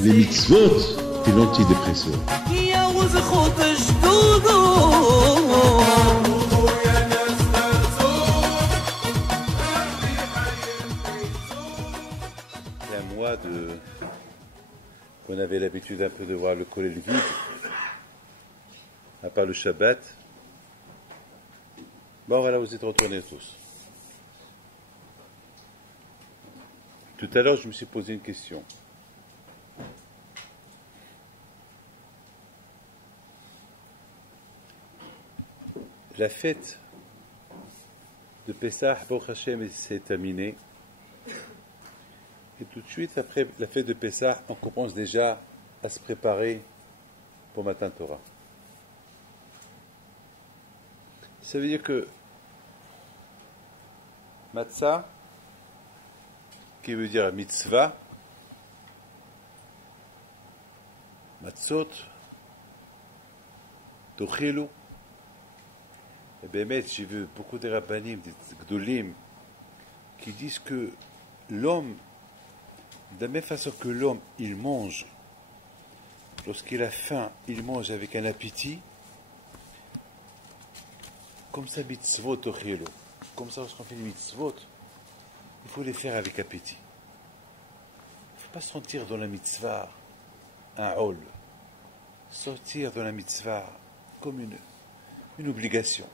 les mitzvot et l'antidépresseur. C'est un mois qu'on avait l'habitude un peu de voir le Kollel vide, à part le Shabbat. Bon, voilà, vous êtes retournés tous. Tout à l'heure, je me suis posé une question. La fête de Pessah, Baruch Hashem, s'est terminée. Et tout de suite, après la fête de Pessah, on commence déjà à se préparer pour Matan Torah. Ça veut dire que Matzah, qui veut dire mitzvah, Matzot, Tochelu, et bien, j'ai vu beaucoup de rabbanim, des gdolim, qui disent que l'homme, de la même façon que l'homme, il mange, lorsqu'il a faim, il mange avec un appétit, comme ça, mitzvot tochelu, comme ça, lorsqu'on fait les mitzvot, il faut les faire avec appétit. Il ne faut pas sentir dans la mitzvah un hall, sortir dans la mitzvah comme une obligation.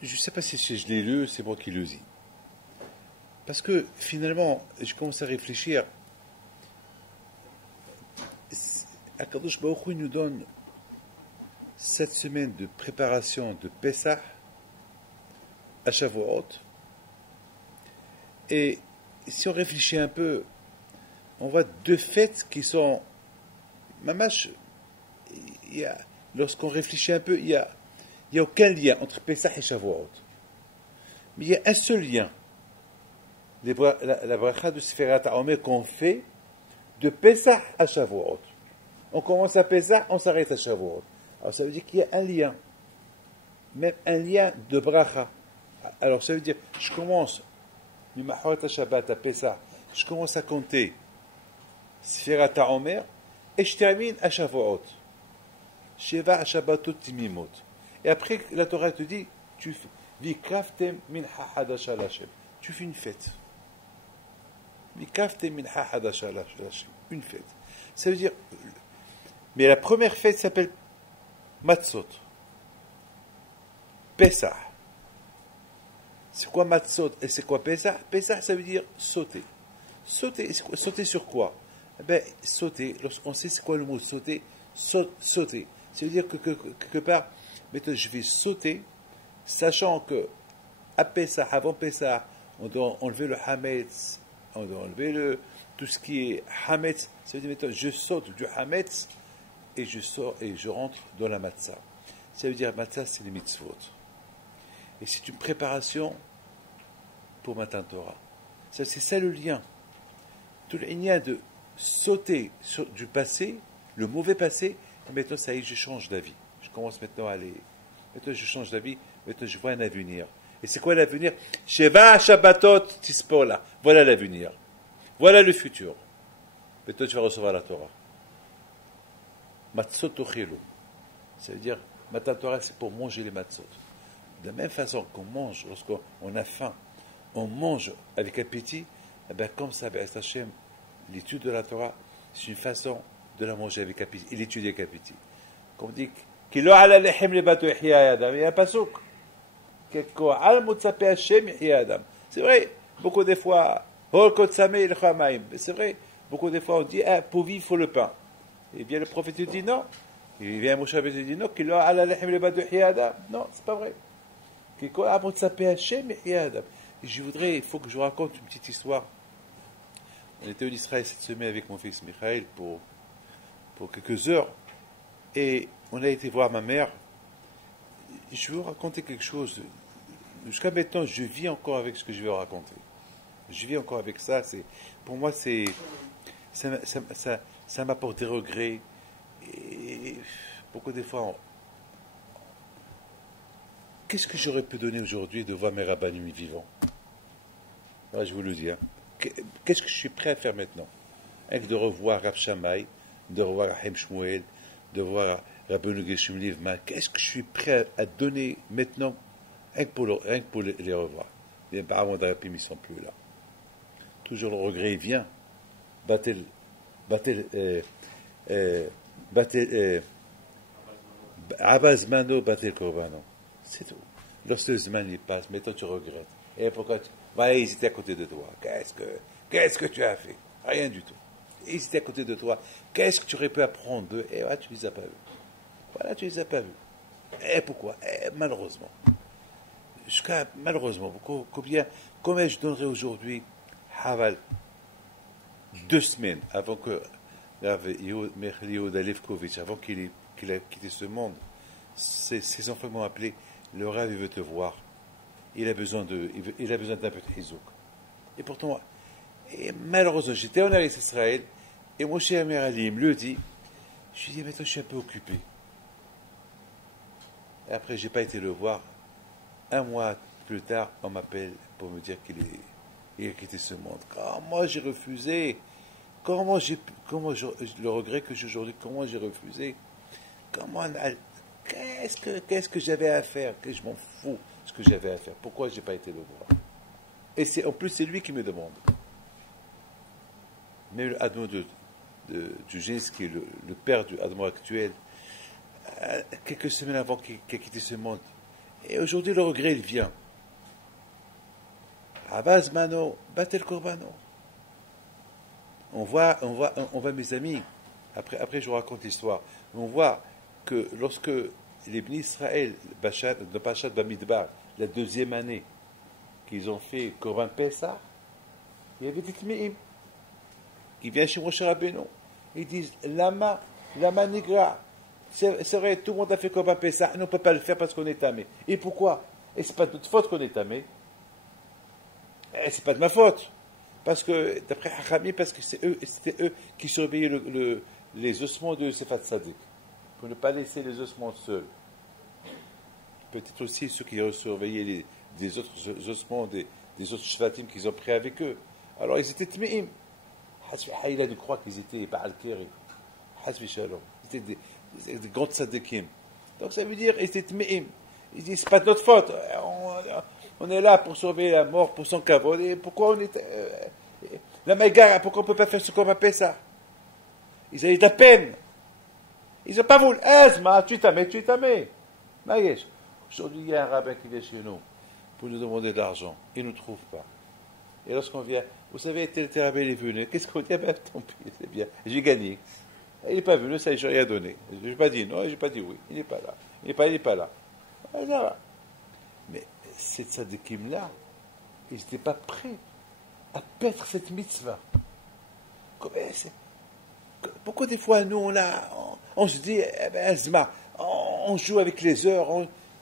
Je ne sais pas si je l'ai lu, c'est moi qui le dis. Parce que finalement, je commence à réfléchir. Akadosh Baruch Hu nous donne 7 semaines de préparation de Pessah à Shavuot. Et si on réfléchit un peu, on voit 2 fêtes qui sont mamash. Lorsqu'on réfléchit un peu, il n'y a aucun lien entre Pessah et Shavuot. Mais il y a un seul lien. La bracha de Sefirat HaOmer qu'on fait de Pessah à Shavuot. On commence à Pessah, on s'arrête à Shavuot. Alors ça veut dire qu'il y a un lien. Même un lien de bracha. Alors ça veut dire, je commence du Mahorat Shabbat à Pessah, je commence à compter Sefirat HaOmer et je termine à Shavuot. Sheva Shabbatot Timimot. Et après, la Torah te dit, tu fais une fête. Une fête. Ça veut dire, mais la première fête s'appelle Matzot. Pessah. C'est quoi Matzot et c'est quoi Pessah? Pessah, ça veut dire sauter. Sauter, sauter sur quoi? Sauter, lorsqu'on sait c'est quoi le mot sauter, sauter. Ça veut dire que quelque part, maintenant, je vais sauter, sachant que à Pessah, avant Pessah, on doit enlever le Hametz, on doit enlever tout ce qui est Hametz. Ça veut dire maintenant, je saute du Hametz et je sors et je rentre dans la Matzah. Ça veut dire Matzah, c'est les mitzvot. Et c'est une préparation pour Matan Torah. C'est ça le lien. Tout le lien de sauter du passé, le mauvais passé, et maintenant, ça y est, je change d'avis. Je commence maintenant à aller. Maintenant, je change d'avis. Maintenant, je vois un avenir. Et c'est quoi l'avenir? Sheva Shabbatot Tispola. Voilà l'avenir. Voilà le futur. Maintenant, tu vas recevoir la Torah. Matzot Tochelu. Ça veut dire, Matan Torah, c'est pour manger les matzot. De la même façon qu'on mange, lorsqu'on a faim, on mange avec appétit, et bien comme ça, Hashem, l'étude de la Torah, c'est une façon de la manger avec appétit. Il étudie avec appétit. Comme on dit, il y a un pasuk. C'est vrai, beaucoup de fois, c'est vrai, beaucoup de fois on dit, pour vivre, il faut le pain. Et bien le prophète dit non. Il vient Moshe et dit non, non, c'est pas vrai. Et je voudrais, il faut que je vous raconte une petite histoire. On était en Israël cette semaine avec mon fils Michael pour quelques heures. Et on a été voir ma mère. Je vais vous raconter quelque chose. Jusqu'à maintenant, je vis encore avec ce que je vais vous raconter. Je vis encore avec ça. Pour moi, ça m'apporte des regrets. Et beaucoup de fois, qu'est-ce que j'aurais pu donner aujourd'hui de voir mes rabbanim vivants? Alors, je vous le dis, hein. Qu'est-ce que je suis prêt à faire maintenant? Avec de revoir Rav Shammai, de revoir Rahim Shmuel, de voir Rabbeinu Gershom Livman, qu'est-ce que je suis prêt à donner maintenant, rien que pour les revoir? Les parents d'Arapim, ils ne sont plus là. Toujours le regret, il vient. Batel, Abazmano, Batel Korbano. C'est tout. Lorsque le Zman il passe, maintenant tu regrettes. Et pourquoi tu vas hésiter à côté de toi? Qu'est-ce que tu as fait? Rien du tout. Hésiter à côté de toi. Qu'est-ce que tu aurais pu apprendre d'eux? Et voilà, tu ne les as pas vus. Voilà, tu ne les as pas vus. Et pourquoi? Malheureusement. Malheureusement, combien je donnerais aujourd'hui, Haval, 2 semaines avant que Yehuda Levkovitch, avant qu'il ait quitté ce monde, ses enfants m'ont appelé, le Rav il veut te voir, il a besoin d'un peu de hizouk. Et pourtant, malheureusement, j'étais en Eretz Israël, et Moshe Amir Ali me le dit, je lui dis, maintenant je suis un peu occupé. Et après, je n'ai pas été le voir. 1 mois plus tard, on m'appelle pour me dire qu'il a quitté ce monde. Comment j'ai refusé? Comment le regret que j'ai aujourd'hui, comment j'ai refusé? Qu'est-ce que j'avais à faire? Que je m'en fous ce que j'avais à faire. Pourquoi je n'ai pas été le voir? Et en plus, c'est lui qui me demande. Mais le Admon du Génis, qui est le père du Admon actuel, quelques semaines avant qu'il ait quitté ce monde, et aujourd'hui, le regret, il vient. Abaz Mano, Batel Korbano. On voit, mes amis, après je vous raconte l'histoire, on voit que lorsque les Bnei Israël, de Pachat Bamidbar, la 2e année qu'ils ont fait Korban Pessah, il y avait des Tmeim qui viennent chez Moshe Rabbeinu. Ils disent Lama Nigra. C'est vrai, tout le monde a fait Korban Pessah, nous on ne peut pas le faire parce qu'on est tamé. Et pourquoi? Et c'est pas de notre faute qu'on est tamé. C'est pas de ma faute. Parce que, d'après Hachami, parce que c'était eux qui surveillaient les ossements de Sefat Tzadik. Pour ne pas laisser les ossements seuls. Peut-être aussi ceux qui surveillaient des autres ossements, des autres shvatim qu'ils ont pris avec eux. Alors ils étaient tmeim. Il a dû croire qu'ils étaient Baal Keri. Hasbi Shalom. Ils étaient des grands tzadikim. Donc ça veut dire ils étaient tmeim. Ils disent c'est pas de notre faute. On est là pour sauver la mort, pour son kavod. Et pourquoi on est... la Maïgara, pourquoi on ne peut pas faire ce qu'on appelle ça? Ils avaient de la peine. Ils n'ont pas voulu. Azma, tu t'amais. Maïesh. Aujourd'hui, il y a un rabbin qui vient chez nous pour nous demander de l'argent. Il ne nous trouve pas. Et lorsqu'on vient, vous savez, tel rabbin est venu. Qu'est-ce qu'on dit? Ben, tant pis, c'est bien. J'ai gagné. Il n'est pas venu, ça, je n'ai rien donné. Je n'ai pas dit non, je n'ai pas dit oui. Il n'est pas là. Il n'est pas là. Voilà. Mais ces tzadikim-là, ils n'étaient pas prêts à paître cette mitzvah. Pourquoi des fois, nous, on se dit, Azma, on joue avec les heures,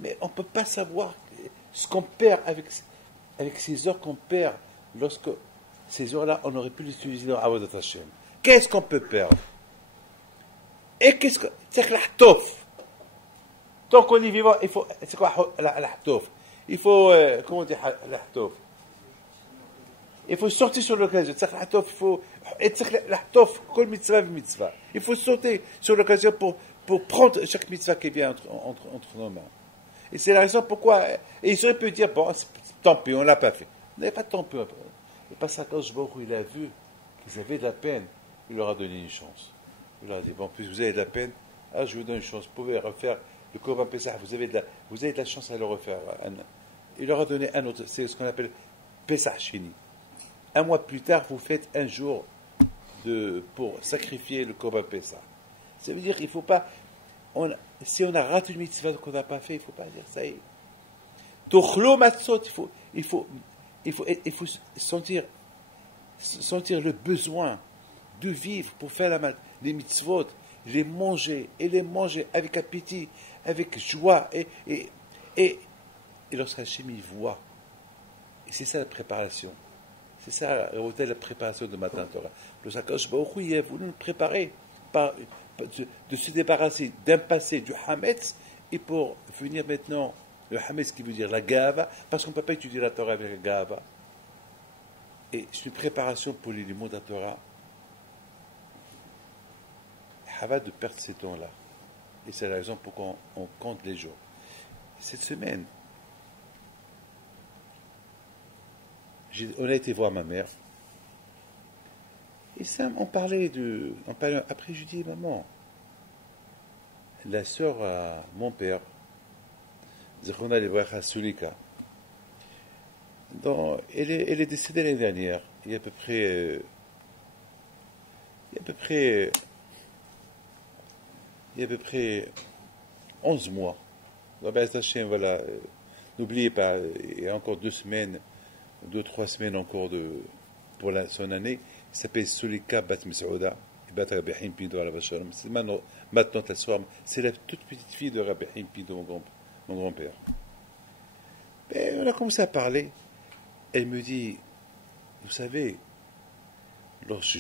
mais on ne peut pas savoir ce qu'on perd avec ces heures qu'on perd lorsque ces heures-là, on aurait pu les utiliser dans Avodat Hashem. Qu'est-ce qu'on peut perdre? Et qu'est-ce que... C'est que l'ahtof. Tant qu'on est vivant, il faut... C'est quoi l'ahtof? Il faut... comment on dit l'ahtof? Il faut sortir sur l'occasion. C'est que l'ahtof, il faut... l'ahtof, kol mitzvah mitzvah. Il faut sauter sur l'occasion pour prendre chaque mitzvah qui vient entre nos mains. Et c'est la raison pourquoi... Et il aurait pu dire, bon, tant pis, on ne l'a pas fait. On n'avait pas tant pis. Et parce que il a vu qu'ils avaient de la peine, il leur a donné une chance. Il leur a dit, bon, puisque vous avez de la peine, je vous donne une chance. Vous pouvez refaire le Korban Pessah. Vous avez de la chance à le refaire. Il leur a donné un autre. C'est ce qu'on appelle Pessah Shini. 1 mois plus tard, vous faites un jour pour sacrifier le Korban Pessah. Ça veut dire qu'il ne faut pas... si on a raté une mitzvah qu'on n'a pas fait, il ne faut pas dire ça y est. Tochlo matzot, il faut sentir le besoin de vivre pour faire les mitzvot, les manger avec appétit, avec joie. Et lorsqu'Hachem y voit, et c'est ça la préparation. C'est ça la préparation de Matan Torah. Le Sakadosh Baruch Hu, il a voulu nous préparer de se débarrasser d'un passé du Hametz et pour venir maintenant, le Hametz qui veut dire la Gava, parce qu'on ne peut pas étudier la Torah avec la Gava. Et c'est une préparation pour les mots de la Torah. Hava de perdre ces temps-là. Et c'est la raison pour qu'on compte les jours. Cette semaine, on a été voir ma mère. Et ça, après, je dis, maman, la sœur à mon père, Zechona Lebracha Sulika, elle est décédée l'année dernière, il y a à peu près 11 mois. Voilà, n'oubliez pas, il y a encore 2 semaines, 2-3 semaines encore pour son année. Il s'appelle Sulika Bat Mesouda, Bat Rabbi Haim Pido à la Vachalom. C'est maintenant la soir, c'est la toute petite fille de Rabbi Haim Pido, mon grand-père. Et on a commencé à parler. Elle me dit, vous savez, lorsque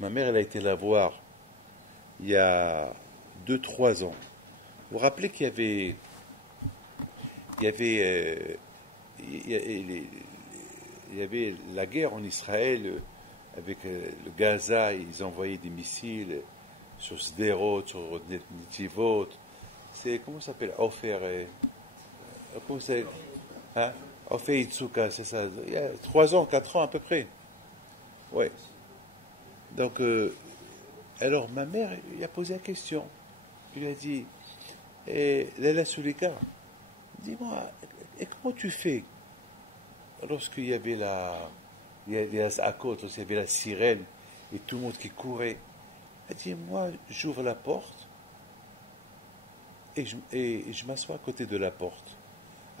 ma mère elle a été la voir il y a 2-3 ans, vous vous rappelez qu'il y avait la guerre en Israël avec le Gaza, ils envoyaient des missiles sur Sderot, sur Netivot. Comment ça s'appelle Ofer, comment c'est Ofer Itzuka, c'est ça. Il y a 3 ans, 4 ans à peu près. Ouais. Donc, alors ma mère lui a posé la question. Il lui a dit, Léla Sulika, dis-moi, et comment tu fais lorsqu'il y avait à côte, lorsqu'il y avait la sirène et tout le monde qui courait? Elle dit, moi, j'ouvre la porte et je m'assois à côté de la porte.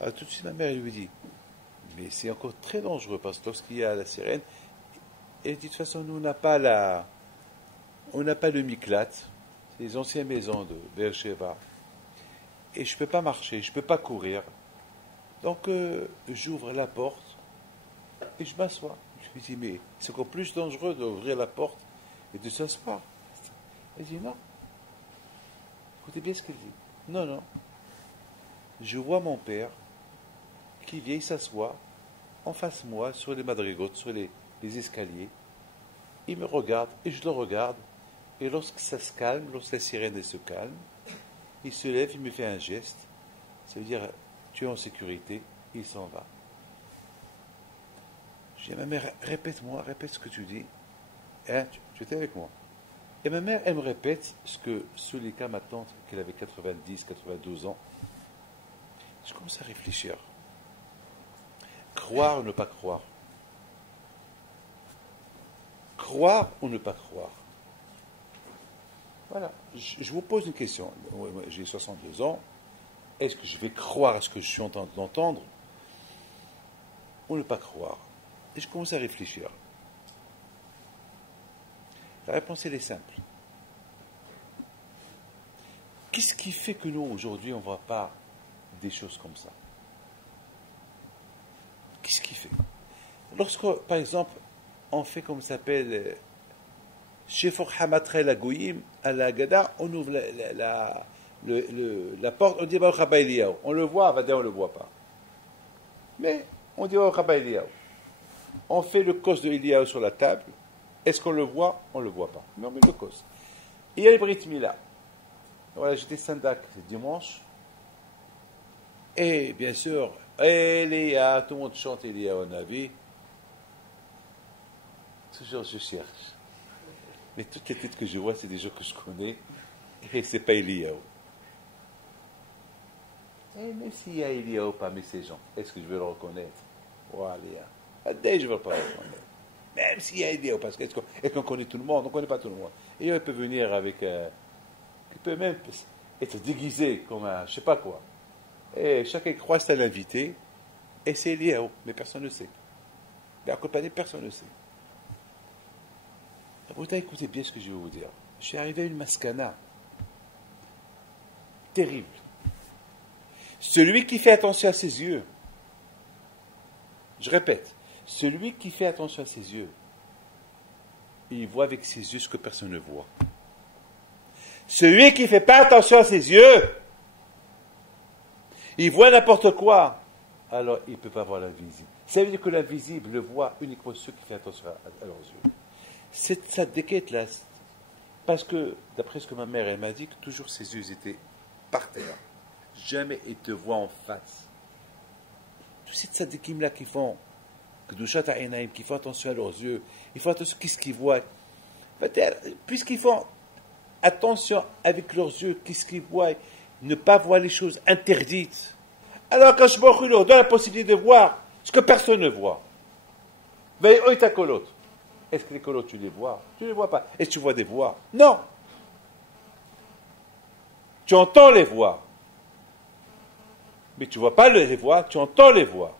Alors tout de suite, ma mère lui dit, mais c'est encore très dangereux parce que lorsqu'il y a la sirène, elle dit, de toute façon, nous, on n'a pas le Miklat, c'est les anciennes maisons de Beersheba, et je ne peux pas marcher, je ne peux pas courir. Donc, j'ouvre la porte et je m'assois. Je lui dis, mais c'est encore plus dangereux d'ouvrir la porte et de s'asseoir. Elle dit, non. Écoutez bien ce qu'elle dit. Non, non. Je vois mon père qui vient s'asseoir en face de moi sur les madrigotes, sur les escaliers. Il me regarde et je le regarde. Et lorsque ça se calme, lorsque la sirène se calme, il se lève, il me fait un geste. Ça veut dire, tu es en sécurité, il s'en va. Je dis à ma mère, répète ce que tu dis. Hein, tu étais avec moi. Et ma mère, elle me répète ce que Sulika, ma tante, qu'elle avait 90, 92 ans. Je commence à réfléchir. Croire ou ne pas croire? Croire ou ne pas croire? Voilà. Je vous pose une question. J'ai 62 ans. Est-ce que je vais croire à ce que je suis en train d'entendre ou ne pas croire? Et je commence à réfléchir. La réponse, elle est simple. Qu'est-ce qui fait que nous, aujourd'hui, on ne voit pas des choses comme ça? Qu'est-ce qui fait? Lorsque, par exemple, on fait comme ça s'appelle Shefor Hamatrel Agoyim à la Gada, on ouvre la porte, on dit Baruch Haba Eliyahu. On le voit, on ne le voit pas. Mais on dit Baruch Haba Eliyahu. On fait le kos de Eliyahu sur la table. Est-ce qu'on le voit? On ne le voit pas. Mais on met le kos. Il y a le Brit Mila. Voilà, j'étais Sandak dimanche. Et bien sûr, Eliyahu, tout le monde chante Eliyahu Navi. Toujours je cherche. Mais toutes les têtes que je vois, c'est des gens que je connais. Et ce n'est pas Eliyahu. Et même s'il y a Eliyahu parmi ces gens, est-ce que je vais le reconnaître? Voilà. Dès je ne vais pas le reconnaître. Même s'il y a Eliyahu, parce est-ce qu'on connaît tout le monde? On ne connaît pas tout le monde. Et il peut venir avec... il peut même être déguisé comme un... je ne sais pas quoi. Et chacun croit que c'est l'invité. Et c'est Eliyahu. Mais personne ne sait. Mais accompagné, personne ne sait. Écoutez bien ce que je vais vous dire. Je suis arrivé à une maskana terrible. Celui qui fait attention à ses yeux, je répète, celui qui fait attention à ses yeux, il voit avec ses yeux ce que personne ne voit. Celui qui ne fait pas attention à ses yeux, il voit n'importe quoi, alors il ne peut pas voir la visite. Ça veut dire que l'invisible le voit uniquement ceux qui font attention à leurs yeux. Cette tzaddiket-là, parce que, d'après ce que ma mère elle m'a dit, que toujours ses yeux étaient par terre. Jamais ils te voient en face. Tous ces tzaddikim-là qui font qui font attention à leurs yeux, ils font attention à ce qu'ils voient. Puisqu'ils font attention avec leurs yeux, qu'est-ce qu'ils voient, ne pas voir les choses interdites. Alors quand je leur donne la possibilité de voir ce que personne ne voit. Est-ce que les colots, tu les vois? Tu ne les vois pas. Est-ce que tu vois des voix? Non. Tu entends les voix. Mais tu ne vois pas les voix, tu entends les voix.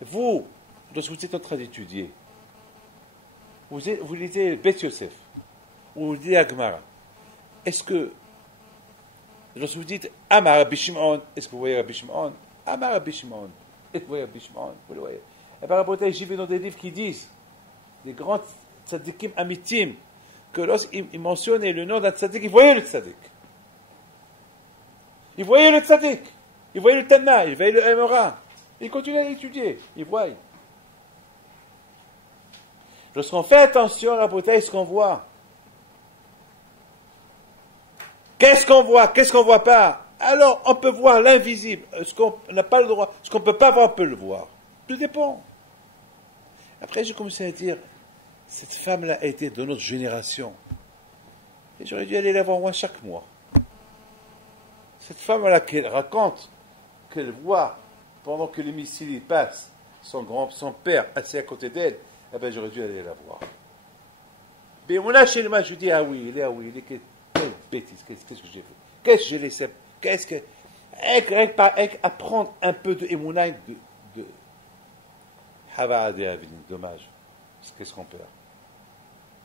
Vous, lorsque vous êtes en train d'étudier, vous lisez Bet Yosef, ou vous lisez Agmara. Est-ce que, lorsque vous dites Amar Rabbi Shimon, est-ce que vous voyez Rabbi Shimon? Amar Rabbi Shimon. Est-ce que vous voyez Rabbi Shimon? Vous le voyez. Et par rapport à j'y vais dans des livres qui disent, des grands tzadikim amitim, que lorsqu'ils mentionnaient le nom d'un tzadik, ils voyaient le tzadik. Ils voyaient le tzadik. Ils voyaient le Tana, ils voyaient le Emora. Ils continuaient à étudier. Ils voient. Lorsqu'on fait attention à la beauté, ce qu'on voit. Qu'est-ce qu'on voit? Qu'est-ce qu'on ne voit pas? Alors, on peut voir l'invisible. Ce qu'on n'a pas le droit, ce qu'on ne peut pas voir, on peut le voir. Tout dépend. Après, j'ai commencé à dire, cette femme-là a été de notre génération. Et j'aurais dû aller la voir moi chaque mois. Cette femme-là qui raconte qu'elle voit, pendant que les missiles passent, son père assis à côté d'elle, eh bien j'aurais dû aller la voir. Mais on a chez le match, je dis, ah oui, il est, quelle bêtise, qu'est-ce que j'ai fait? Qu'est-ce que j'ai laissé? Qu'est-ce que... Avec apprendre un peu de Emouna, de dommage. Qu'est-ce qu'on perd?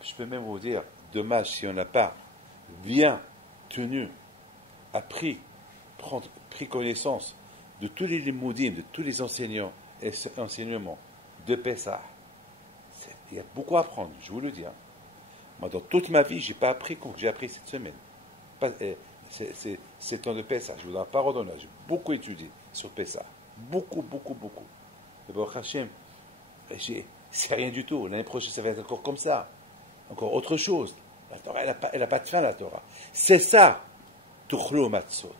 Je peux même vous dire, dommage si on n'a pas bien tenu, appris, pris connaissance de tous les limoudim, de tous les enseignements de Pessah. Il y a beaucoup à apprendre, je vous le dis. Moi, dans toute ma vie, je n'ai pas appris comme j'ai appris cette semaine. C'est temps de Pessah, je vous donne la parole d'honneur. J'ai beaucoup étudié sur Pessah. Beaucoup. Et bon, Hachem, c'est rien du tout. L'année prochaine, ça va être encore comme ça. Encore autre chose. La Torah, elle n'a pas de fin, la Torah. C'est ça. Tuchlo matzot.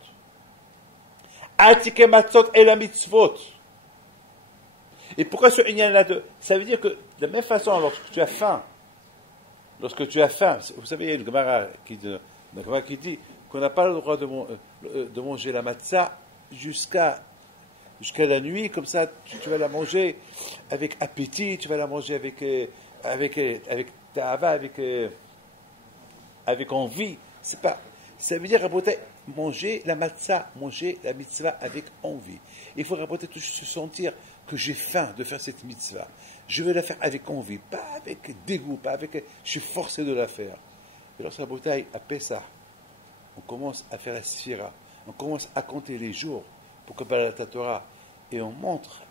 Atike matzot et la mitzvot. Et pourquoi ce inyan-là? Ça veut dire que, de la même façon, lorsque tu as faim, vous savez, il y a une Gemara qui dit qu'on n'a pas le droit de manger la matzah jusqu'à la nuit, comme ça, tu vas la manger avec appétit, tu vas la manger avec ta'ava, avec envie. Ça veut dire, raboter, manger la matzah, manger la mitzvah avec envie. Il faut raboter, se sentir que j'ai faim de faire cette mitzvah. Je veux la faire avec envie, pas avec dégoût, pas avec je suis forcé de la faire. Et lorsque raboter, à Pessah, on commence à faire la sphira, on commence à compter les jours pour que la Torah, et on montre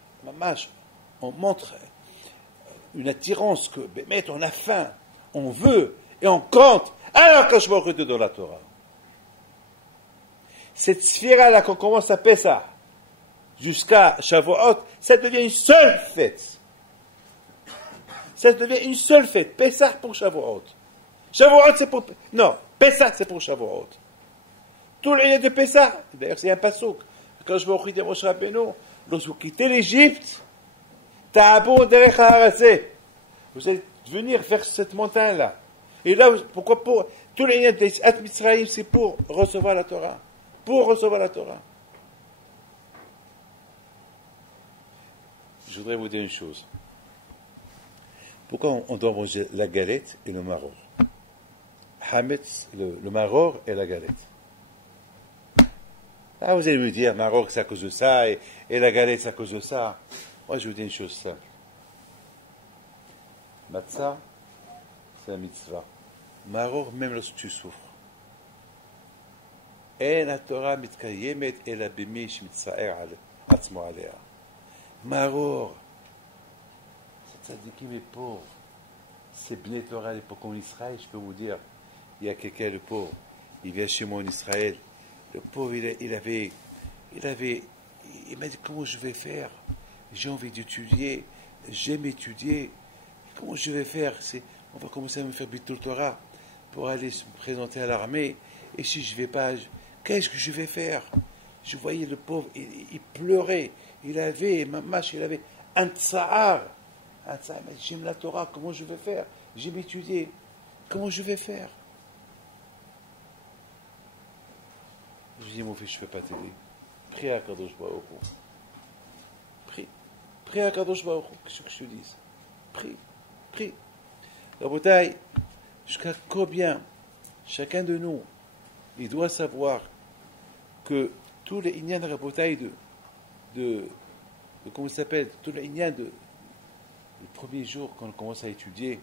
une attirance que, mais on a faim, on veut, et on compte, alors que je me dans la Torah. Cette sphira-là, qu'on commence à Pessah, jusqu'à Shavuot, ça devient une seule fête. Ça devient une seule fête. Pessah pour Shavuot. Shavuot, c'est pour... Non, Pessah, c'est pour Shavuot. Tout le de Pessah, d'ailleurs, c'est un passouk. Quand je vais au Chid de Moshe Rabbeinu, lorsque vous quittez l'Égypte, Ta'abou derech ha'araseh. Vous allez venir vers cette montagne-là. Et là, pourquoi pour tout le des At Mitzrayim, c'est pour recevoir la Torah. Pour recevoir la Torah. Je voudrais vous dire une chose. Pourquoi on doit manger la galette et le maror? Hametz, le maror et la galette. Ah, vous allez me dire, maror c'est à cause de ça, et la galette c'est à cause de ça. Moi, je vous dis une chose simple. Matzah, c'est un mitzvah. Maror, même lorsque tu souffres. Et la Torah mitkayemet et la bimish mitza'er atzmo alea. Maror, c'est tzadikim est pauvre. C'est Bnei Torah à l'époque en Israël, je peux vous dire, il y a quelqu'un de pauvre, il vient chez moi en Israël, le pauvre, il m'a dit comment je vais faire j'ai envie d'étudier, j'aime étudier. Comment je vais faire? On va commencer à me faire Bitul Torah pour aller se présenter à l'armée. Et si je ne vais pas, qu'est-ce que je vais faire? Je voyais le pauvre, il pleurait. Il avait un tsahar. Un tsahar, mais j'aime la Torah, comment je vais faire? J'aime étudier. Comment je vais faire? Je dis, mon fils, je ne peux pas t'aider. Prie à Kadosh Baruch Hu. Prie. Prie à Kadosh Baruch Hu. Qu'est-ce que je te dis? Prie. Prie. Rabotai, jusqu'à combien chacun de nous, il doit savoir que tous les ignan Rabotai de comment ça s'appelle, tous les ignan le premier jour quand on commence à étudier,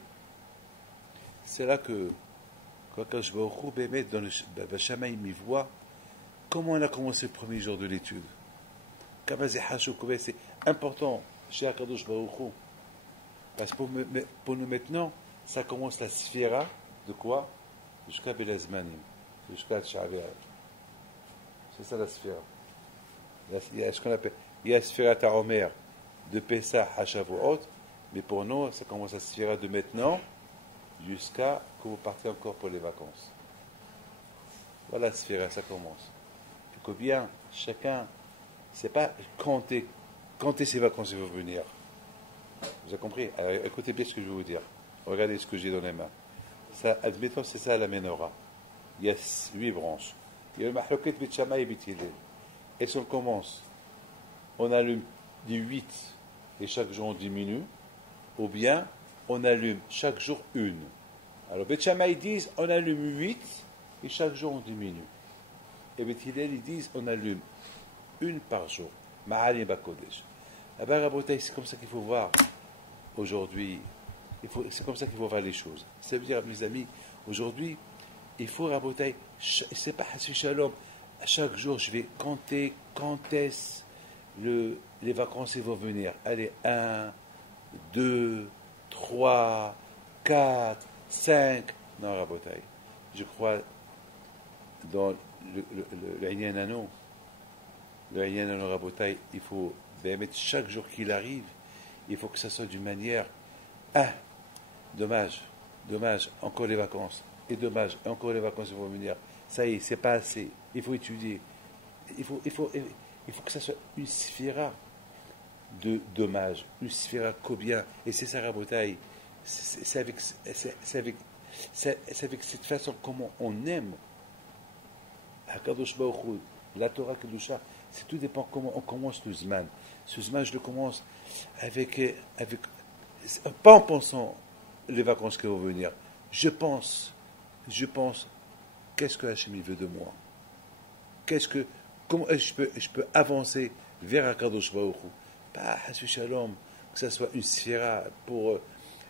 c'est là que quand Kadosh Baruch Hu bémet dans le Shamaïm, il voit comment on a commencé le premier jour de l'étude. C'est important chez Akadosh Baruch Hu. Parce que pour nous maintenant, ça commence la sphira de quoi? Jusqu'à Belazmanim, jusqu'à Tchaviah. C'est ça la sphira. Il y a ce qu'on appelle, il y a la sphira Taromer de Pessah à Shavuot, mais pour nous, ça commence la sphira de maintenant jusqu'à que vous partez encore pour les vacances. Voilà la sphira, ça commence. Il faut bien, chacun, c'est pas compter ses vacances et vont venir. Vous avez compris? Alors, écoutez bien ce que je vais vous dire. Regardez ce que j'ai dans les mains. Ça, admettons, c'est ça la menorah. Il y a 8 branches. Il y a le mahloket Bet Shammai et Bet Hillel. Et si on commence, on allume des 8 et chaque jour on diminue, ou bien on allume chaque jour une. Alors Bet Shammai disent on allume 8 et chaque jour on diminue. Et Bet Hillel ils disent on allume une par jour. Ma'alim Bakodesh. Là-bas, Rabotai, c'est comme ça qu'il faut voir aujourd'hui. C'est comme ça qu'il faut voir les choses. Ça veut dire, mes amis, aujourd'hui, il faut Rabotai, c'est pas Hassi Shalom. Chaque jour, je vais compter quand est-ce les vacances vont venir. Allez, 1, 2, 3, 4, 5. Non, Rabotai. Je crois dans le Inyan Ano. Le Inyan Ano, Rabotai, il faut chaque jour qu'il arrive, il faut que ça soit d'une manière dommage, encore les vacances, et dommage, encore les vacances vont venir, ça y est, c'est pas assez, il faut étudier, il faut que ça soit une sphira de dommage, une sphira combien, et c'est ça Rabotai, c'est avec cette façon comment on aime Hakadosh Baruch Hu, la Torah Kedusha. C'est tout dépend comment on commence le Zman. Ce Zman, je le commence avec pas en pensant les vacances qui vont venir. Je pense, qu'est-ce que Hachem veut de moi? Comment je peux avancer vers Akadosh Baruch Hu? Pas Hassu Shalom, que ça soit une sphira pour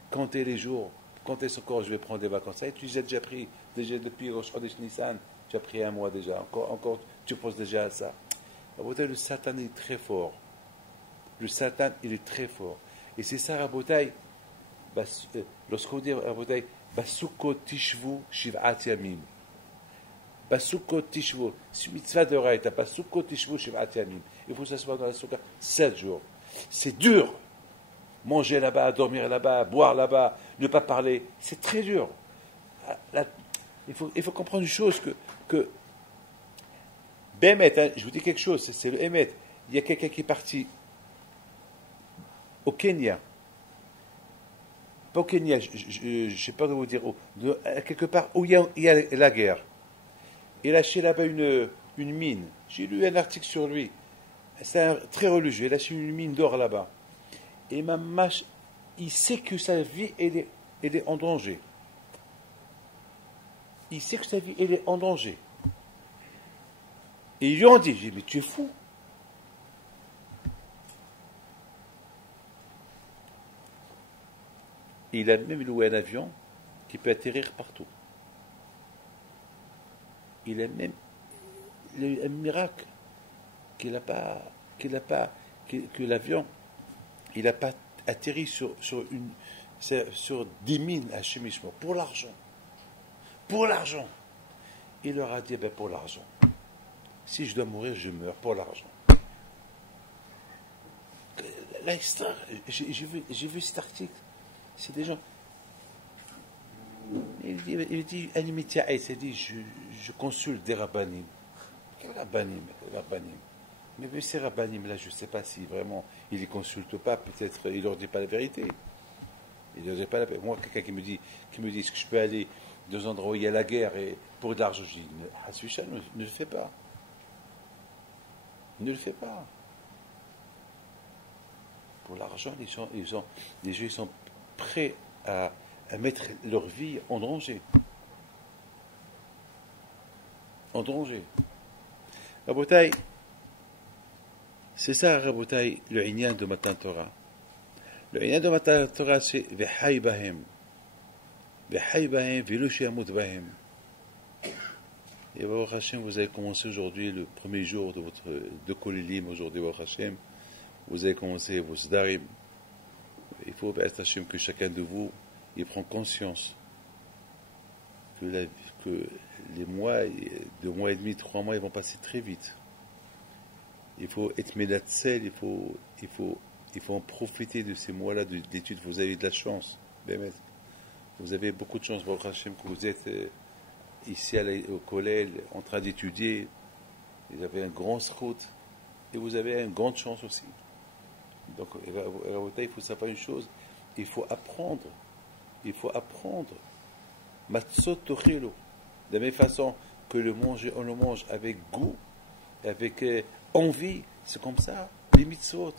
compter les jours, quand est-ce encore je vais prendre des vacances? Tu as déjà pris, depuis Rosh Chodesh Nissan, tu as pris un mois déjà, encore tu penses déjà à ça. Le Satan est très fort. Le Satan, il est très fort. Et c'est ça, Rabotai, lorsqu'on dit, Rabotai, Basukot Tishvu Shiv'at Yamim. Basukot Tishvu, c'est mitzvah de Raïta, Basukot Tishvu Shiv'at Yamim. Il faut s'asseoir dans la souka 7 jours. C'est dur. Manger là-bas, dormir là-bas, boire là-bas, ne pas parler, c'est très dur. Il faut comprendre une chose que Bémet, je vous dis quelque chose, c'est le Hémet. Il y a quelqu'un qui est parti au Kenya. Pas au Kenya, je ne sais pas comment vous dire, quelque part où il y a la guerre. Il a acheté là-bas une mine. J'ai lu un article sur lui. C'est un très religieux. Il a acheté une mine d'or là-bas. Et il sait que sa vie, elle est en danger. Il sait que sa vie, elle est en danger. Et ils lui ont dit, j'ai dit, mais tu es fou. Et il a même loué un avion qui peut atterrir partout. Il a même un miracle que l'avion, il n'a pas atterri sur 10 mines à chemichement pour l'argent. Pour l'argent. Il leur a dit, pour l'argent. Si je dois mourir, je meurs pour l'argent. Là, j'ai vu cet article. C'est des gens. Il dit, Animitia, il dit, je consulte des rabbanim. Quel rabbanim? Mais ces rabbanim là, je ne sais pas si vraiment ils ne les consultent pas, peut-être ils ne leur disent pas la vérité. Ils leur disent pas la vérité. Moi, quelqu'un qui me dit, est-ce que je peux aller dans un endroit où il y a la guerre et pour de l'argent, je dis, Hassucha, ne le fais pas. Ne le fais pas. Pour l'argent, les gens ils sont prêts à mettre leur vie en danger. En danger. Rabotai, c'est ça, Rabotai, le Inyan de Matan Torah. Le Inyan de Matan Torah, c'est V'chai bahem. V'chai bahem, v'lo she'amut bahem. Et Baruch Hashem, vous avez commencé aujourd'hui le premier jour de Kolilim, aujourd'hui, Baruch Hashem. Vous avez commencé vos Sdarim. Il faut, Baruch Hashem, que chacun de vous, il prend conscience que les mois, 2 mois et demi, 3 mois, ils vont passer très vite. Il faut être médatsel, il faut en profiter de ces mois-là d'études. Vous avez de la chance, Bémet. Vous avez beaucoup de chance, Baruch Hashem, que vous êtes ici au collège en train d'étudier. Vous avez un grand srout et vous avez une grande chance aussi. Donc, il faut savoir une chose, il faut apprendre. Matzot tochilo. De la même façon que on le mange avec goût, avec envie, c'est comme ça, les mitzvot.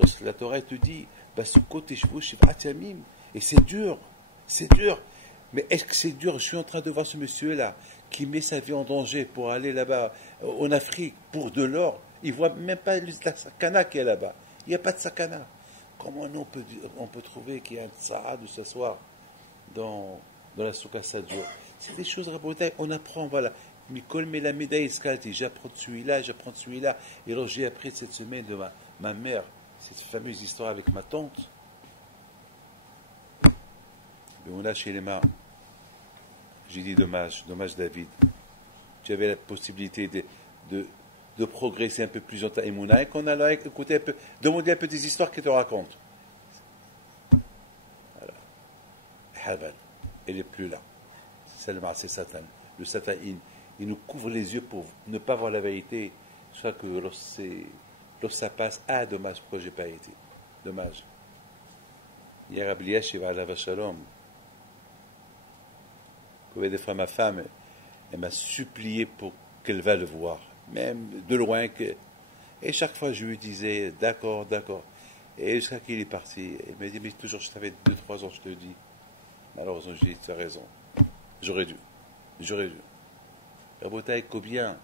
Lorsque la Torah te dit, et c'est dur, mais est-ce que c'est dur? Je suis en train de voir ce monsieur-là qui met sa vie en danger pour aller là-bas en Afrique pour de l'or. Il ne voit même pas la sakana qui est là-bas. Il n'y a pas de sakana. Comment on peut trouver qu'il y a un tsara de s'asseoir dans la soukha 7 jours? C'est des choses, Rabotai, on apprend, voilà. Mikol met la médaille escalati, j'apprends de celui-là. Et alors j'ai appris cette semaine de ma mère, cette fameuse histoire avec ma tante. Mais on a chez les mains. J'ai dit dommage David. Tu avais la possibilité de progresser un peu plus dans ta émouna et qu'on allait écouter un peu, demander un peu des histoires qu'elle te raconte. Voilà. Haval, elle n'est plus là. C'est Satan. Le Satan, il nous couvre les yeux pour ne pas voir la vérité. Soit que lorsque ça passe, dommage, pourquoi j'ai pas été. Dommage. Hier, Abliya, Shiva Alava Shalom. Des fois, ma femme, elle m'a supplié pour qu'elle va le voir. Même de loin. Et chaque fois, je lui disais, d'accord. Et jusqu'à qu'il est parti, elle m'a dit, mais toujours, je t'avais 2-3 ans, je te le dis. Malheureusement, j'ai dit, tu as raison. J'aurais dû. Rabotai, combien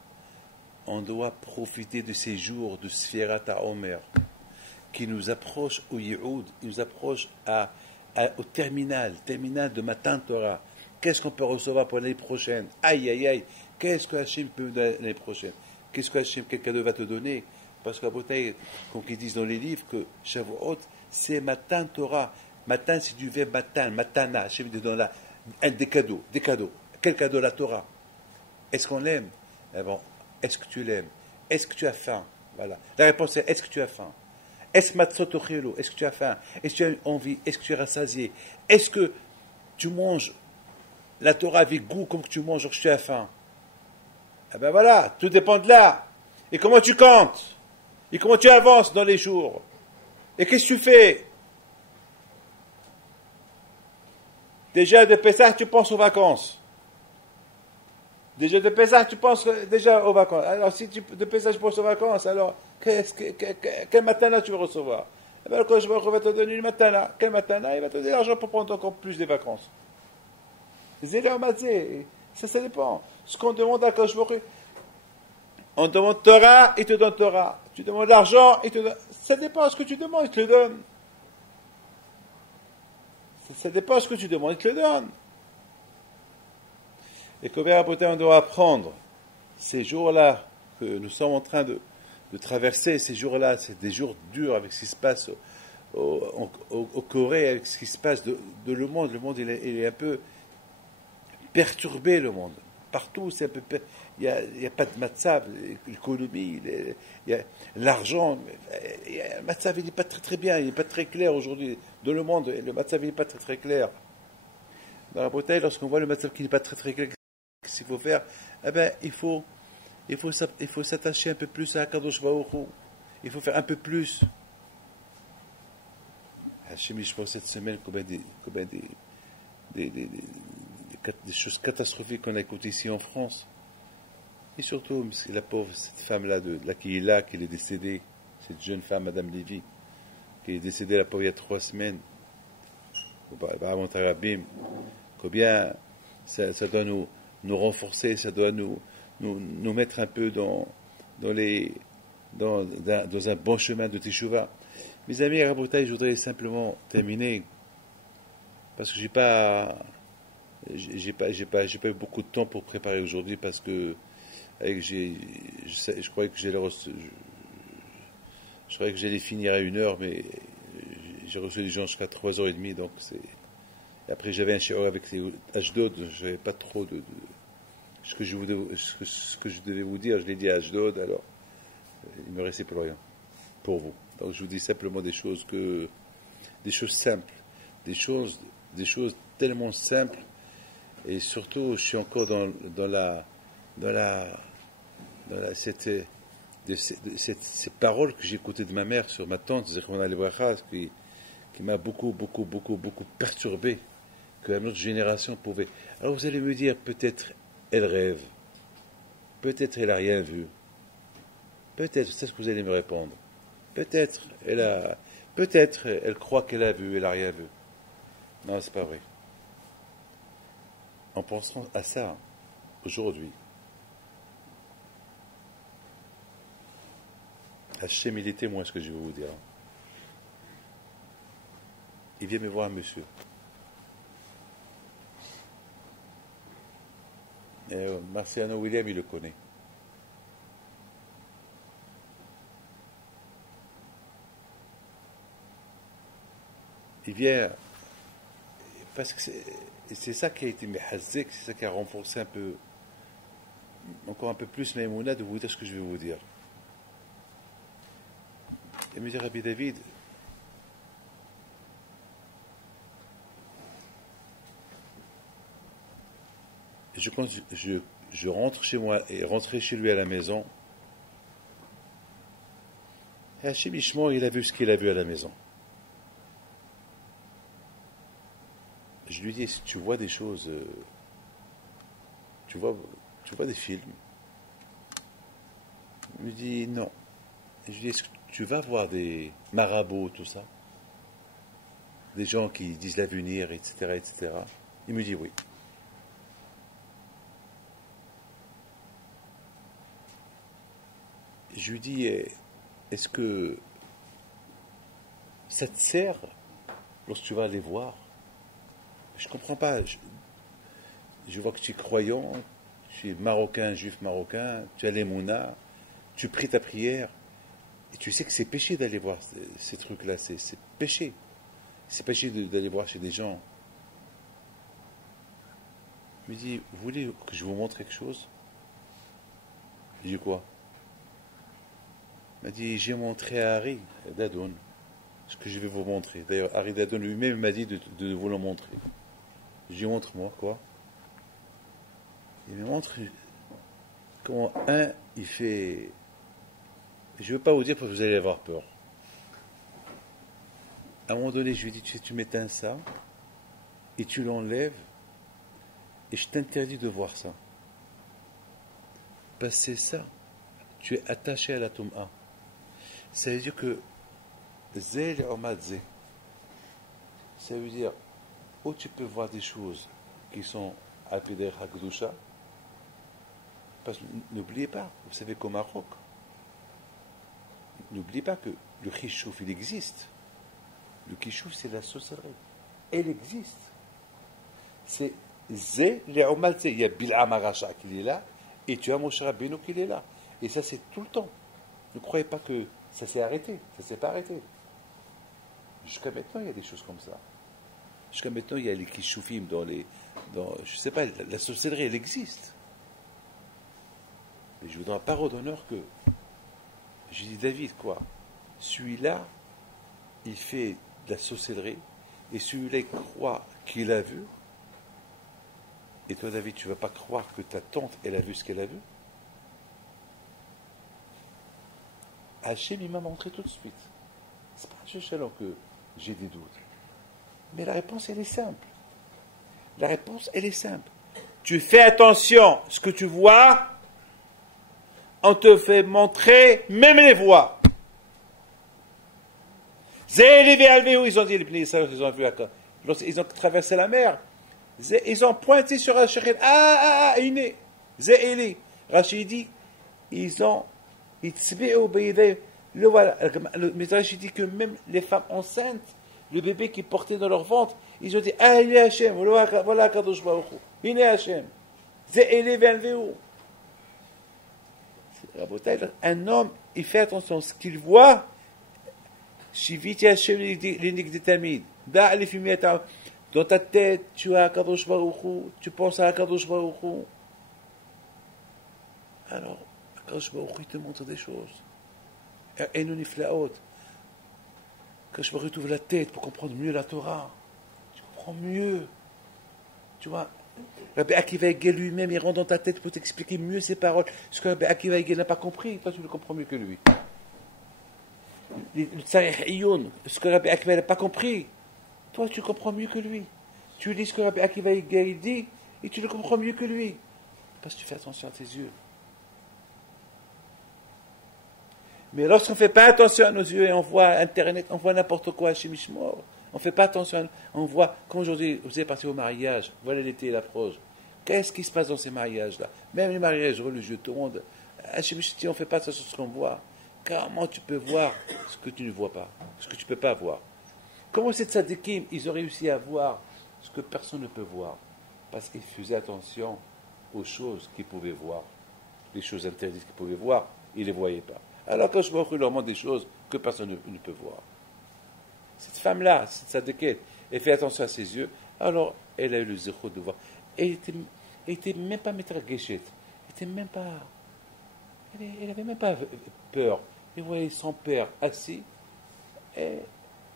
on doit profiter de ces jours de Sfirat HaOmer qui nous approchent au Yehoud, qui nous approchent au terminal de Matan Torah. Qu'est-ce qu'on peut recevoir pour l'année prochaine? Aïe. Qu'est-ce que Hachem peut donner l'année prochaine? Qu'est-ce que Hachem, quel cadeau va te donner? Parce que Rabotai, comme ils disent dans les livres, que Shavuot, c'est Matan Torah. Matan, c'est du verbe matan, matana. Hachem te donne des cadeaux. Quel cadeau? La Torah. Est-ce qu'on l'aime? Bon, est-ce que tu l'aimes? Est-ce que tu as faim? Voilà. La réponse est, est-ce que tu as faim? Est-ce Est-ce que tu as faim? Est-ce que tu as envie? Est-ce que tu es rassasié? Est-ce que tu manges la Torah avec goût comme que tu manges lorsque tu as faim? Eh ben voilà, tout dépend de là. Et comment tu comptes? Et comment tu avances dans les jours? Et qu'est-ce que tu fais? Déjà de Pessah, tu penses aux vacances. Déjà de Pessah, tu penses déjà aux vacances. Alors si de Pessah, tu penses aux vacances, alors quel matana tu vas recevoir? Eh bien, quand je vais te donner une matana, quel matana? Il va te donner l'argent pour prendre encore plus des vacances. Ça dépend. Ce qu'on demande à Koshbori, on demande Torah, il te donne Torah. Tu demandes l'argent, il te donne. Ça dépend de ce que tu demandes, il te le donne. Ça dépend de ce que tu demandes, il te le donne. Et on doit apprendre ces jours-là que nous sommes en train de traverser, ces jours-là, c'est des jours durs avec ce qui se passe au Corée, avec ce qui se passe de le monde. Le monde, il est un peu perturbé, le monde. partout, c'est un peu, il y a pas de matzav, l'économie, l'argent, le matzav il n'est pas très très bien, il n'est pas très clair aujourd'hui dans le monde, le matzav il n'est pas très très clair. Dans la Bretagne, lorsqu'on voit le matzav qui n'est pas très très clair, qu'est-ce qu'il faut faire? Eh ben, il faut s'attacher un peu plus à Kadosh Baruch Hu. Il faut faire un peu plus. Hachem, je pense cette semaine, combien des choses catastrophiques qu'on a écoutées ici en France. Et surtout, la pauvre, cette femme-là, de la Kihila, qui est décédée, cette jeune femme, Madame Lévy, qui est décédée, la pauvre, il y a 3 semaines. Combien ça doit nous renforcer, ça doit nous mettre un peu dans un bon chemin de Teshuvah. Mes amis, à Rabotai, je voudrais simplement terminer, parce que j'ai pas eu beaucoup de temps pour préparer aujourd'hui, parce que je croyais que j'allais finir à 1h, mais j'ai reçu des gens jusqu'à 3h30, donc et après j'avais un shiur avec les Ashdod, j'avais pas trop de ce que je devais vous dire, je l'ai dit à Ashdod, alors il me restait plus rien pour vous. Donc je vous dis simplement des choses simples, des choses tellement simples, et surtout je suis encore ces paroles que j'ai écoutées de ma mère sur ma tante Zechrona Livracha, qui m'a beaucoup perturbé, que notre génération pouvait. Alors vous allez me dire, peut-être elle rêve, peut-être elle n'a rien vu, peut-être, c'est ce que vous allez me répondre. Peut-être elle croit qu'elle a vu, elle n'a rien vu. Non, c'est pas vrai. En pensant à ça, aujourd'hui, Hachem, il est témoin, ce que je vais vous dire. Il vient me voir un monsieur. Marciano William, il le connaît. Il vient, parce que c'est ça qui a été mehazek, c'est ça qui a renforcé encore un peu plus mes émouna de vous dire ce que je vais vous dire. Il me dit, Rabbi David, je rentre chez moi et rentrer chez lui à la maison, et Hachem Ishmo, il a vu ce qu'il a vu à la maison. Je lui dis, si tu vois des choses, tu vois des films? Il me dit, non. Et je lui dis, est-ce que tu vas voir des marabouts, tout ça? Des gens qui disent l'avenir, etc., etc. Il me dit oui. Je lui dis, est-ce que ça te sert lorsque tu vas les voir? Je ne comprends pas. Je vois que tu es croyant, tu es marocain, juif marocain, tu as l'émouna, tu pries ta prière, et tu sais que c'est péché d'aller voir ces trucs-là, c'est péché. C'est péché d'aller voir chez des gens. Il me dit, vous voulez que je vous montre quelque chose? Je dis quoi? Il m'a dit, j'ai montré à Harry Dadoun ce que je vais vous montrer. D'ailleurs, Harry Dadoun lui-même m'a dit de vous le montrer. Je lui montre-moi, quoi? Il me montre comment il fait. Je ne veux pas vous dire parce que vous allez avoir peur. À un moment donné, je lui ai dit, tu m'éteins ça, et tu l'enlèves, et je t'interdis de voir ça. Parce que c'est ça, tu es attaché à l'atome A. Ça veut dire que Zé le Omadze, ça veut dire où tu peux voir des choses qui sont à Peder Hakdusha. Parce que n'oubliez pas, vous savez qu'au Maroc, n'oubliez pas que le Kishouf, il existe. Le Kishouf, c'est la sorcellerie. Elle existe. C'est Zé le Omadze. Il y a Bil'am Arasha qui est là, et tu as Moshe Rabbeinu qui est là. Et ça, c'est tout le temps. Ne croyez pas que ça s'est arrêté. Ça ne s'est pas arrêté. Jusqu'à maintenant, il y a des choses comme ça. Jusqu'à maintenant, il y a les kishoufim je ne sais pas, la sorcellerie, elle existe. Mais je voudrais parole d'honneur que, j'ai dit David, quoi. Celui-là, il fait de la sorcellerie, et celui-là, il croit qu'il a vu. Et toi, David, tu ne vas pas croire que ta tante, elle a vu ce qu'elle a vu? Hachem, il m'a montré tout de suite. C'est pas juste alors que j'ai des doutes. Mais la réponse, elle est simple. La réponse, elle est simple. Tu fais attention, ce que tu vois, on te fait montrer même les voies. Ils ont dit, ils ont vu, ils ont traversé la mer. Ils ont pointé sur Hachem. Il est. Zéli. Rachid dit, ils ont, le voilà. Le Midrash dit que même les femmes enceintes, le bébé qui portait dans leur ventre, ils ont dit, il est Hachem. Voilà Kadosh Baruch Hu. Il est Hachem. Zéli ve'alveu. Un homme, il fait attention à ce qu'il voit. Shiviti Hachem l'inik de Tamid. Dans ta tête, tu as Kadosh Baruch Hu, tu penses à Kadosh Baruch Hu. Alors, Kadosh Baruch Hu, il te montre des choses. Et nous niflaot. Kadosh Baruch Hu t'ouvre la tête pour comprendre mieux la Torah. Tu comprends mieux. Tu vois, Rabbi Akiva Egel lui-même, il rentre dans ta tête pour t'expliquer mieux ses paroles. Ce que Rabbi Akiva Egel n'a pas compris, toi tu le comprends mieux que lui. Le Tzarech Iyun, ce que Rabbi Akiva n'a pas compris, toi tu comprends mieux que lui. Tu lis ce que Rabbi Akiva Egel dit, et tu le comprends mieux que lui. Parce que tu fais attention à tes yeux. Mais lorsqu'on ne fait pas attention à nos yeux et on voit Internet, on voit n'importe quoi chez Mishmor, on ne fait pas attention, on voit, comme aujourd'hui, vous êtes parti au mariage, voilà l'été l'approche. Qu'est-ce qui se passe dans ces mariages-là? Même les mariages religieux, tout le monde, chez Mishmor, on ne fait pas attention à ce qu'on voit. Comment tu peux voir ce que tu ne vois pas, ce que tu ne peux pas voir? Comment ces tzadikim, ils ont réussi à voir ce que personne ne peut voir? Parce qu'ils faisaient attention aux choses qu'ils pouvaient voir. Les choses interdites qu'ils pouvaient voir, ils ne les voyaient pas. Alors quand je leur montre des choses que personne ne peut voir. Cette femme-là, cette tzadikette, elle fait attention à ses yeux, alors elle a eu le zéro de voir. Elle était même pas maître Geshet. Elle n'avait même pas peur. Elle voyait son père assis, et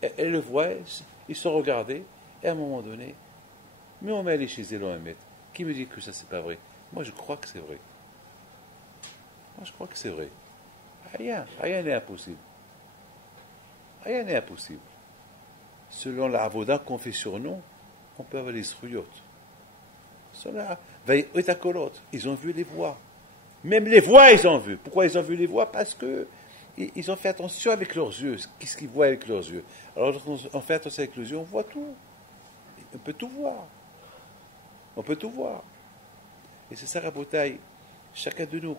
elle le voit, ils se regardaient, et à un moment donné, mais on va aller chez Elohim. Qui me dit que ça c'est pas vrai? Moi je crois que c'est vrai. Rien n'est impossible. Rien n'est impossible. Selon la avoda qu'on fait sur nous, on peut avoir les sruyot. Ils ont vu les voix. Même les voix, ils ont vu. Pourquoi ils ont vu les voix? Parce que ils ont fait attention avec leurs yeux. Qu'est-ce qu'ils voient avec leurs yeux? Alors, lorsqu'on fait attention avec les yeux, on voit tout. On peut tout voir. Et c'est ça, Rabotai. Chacun de nous,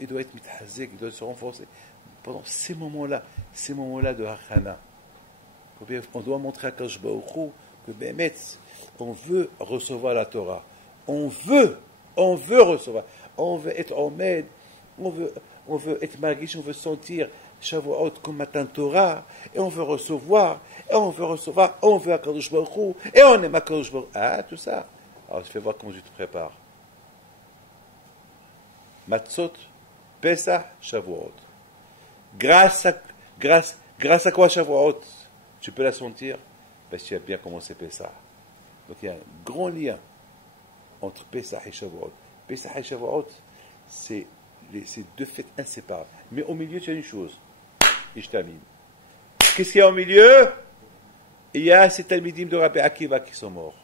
il doit être mitahazek, il doit se renforcer pendant ces moments-là de Hachana. On doit montrer à Kadosh Baruch Hu que Bémet, on veut recevoir la Torah. On veut recevoir. On veut être Omed, on veut être Magish, on veut sentir Shavuot comme matin Torah, et on veut recevoir, on veut à Kadosh Baruch Hu, et on aime à Kadosh Baruch Hu. Tout ça. Alors, je vais voir comment tu te prépares. Matzot, Pesach, Shavuot. Grâce à quoi Shavuot? Tu peux la sentir parce que tu as bien commencé Pesach. Donc il y a un grand lien entre Pesach et Shavuot. Pesach et Shavuot, c'est deux fêtes inséparables. Mais au milieu, tu as une chose. Ishtamim. Qu'est-ce qu'il y a au milieu? Il y a ces Talmidim de Rabbi Akiva qui sont morts.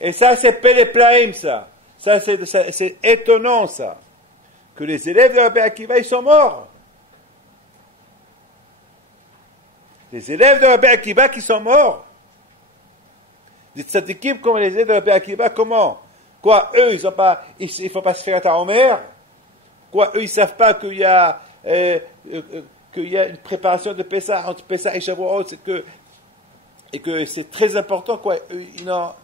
Et ça, c'est Péléplaïm, ça. Ça, c'est étonnant, ça. Que les élèves de Rabbi Akiva, ils sont morts. Les élèves de Rabbi Akiva qui sont morts. Les tzadikim comme les élèves de Rabbi Akiva, comment? Quoi, eux, il ne faut pas se faire à Omer? Quoi, eux, ils ne savent pas qu'il y a une préparation de Pessah entre Pessah et Shavuot, et que c'est très important, quoi. Ils ont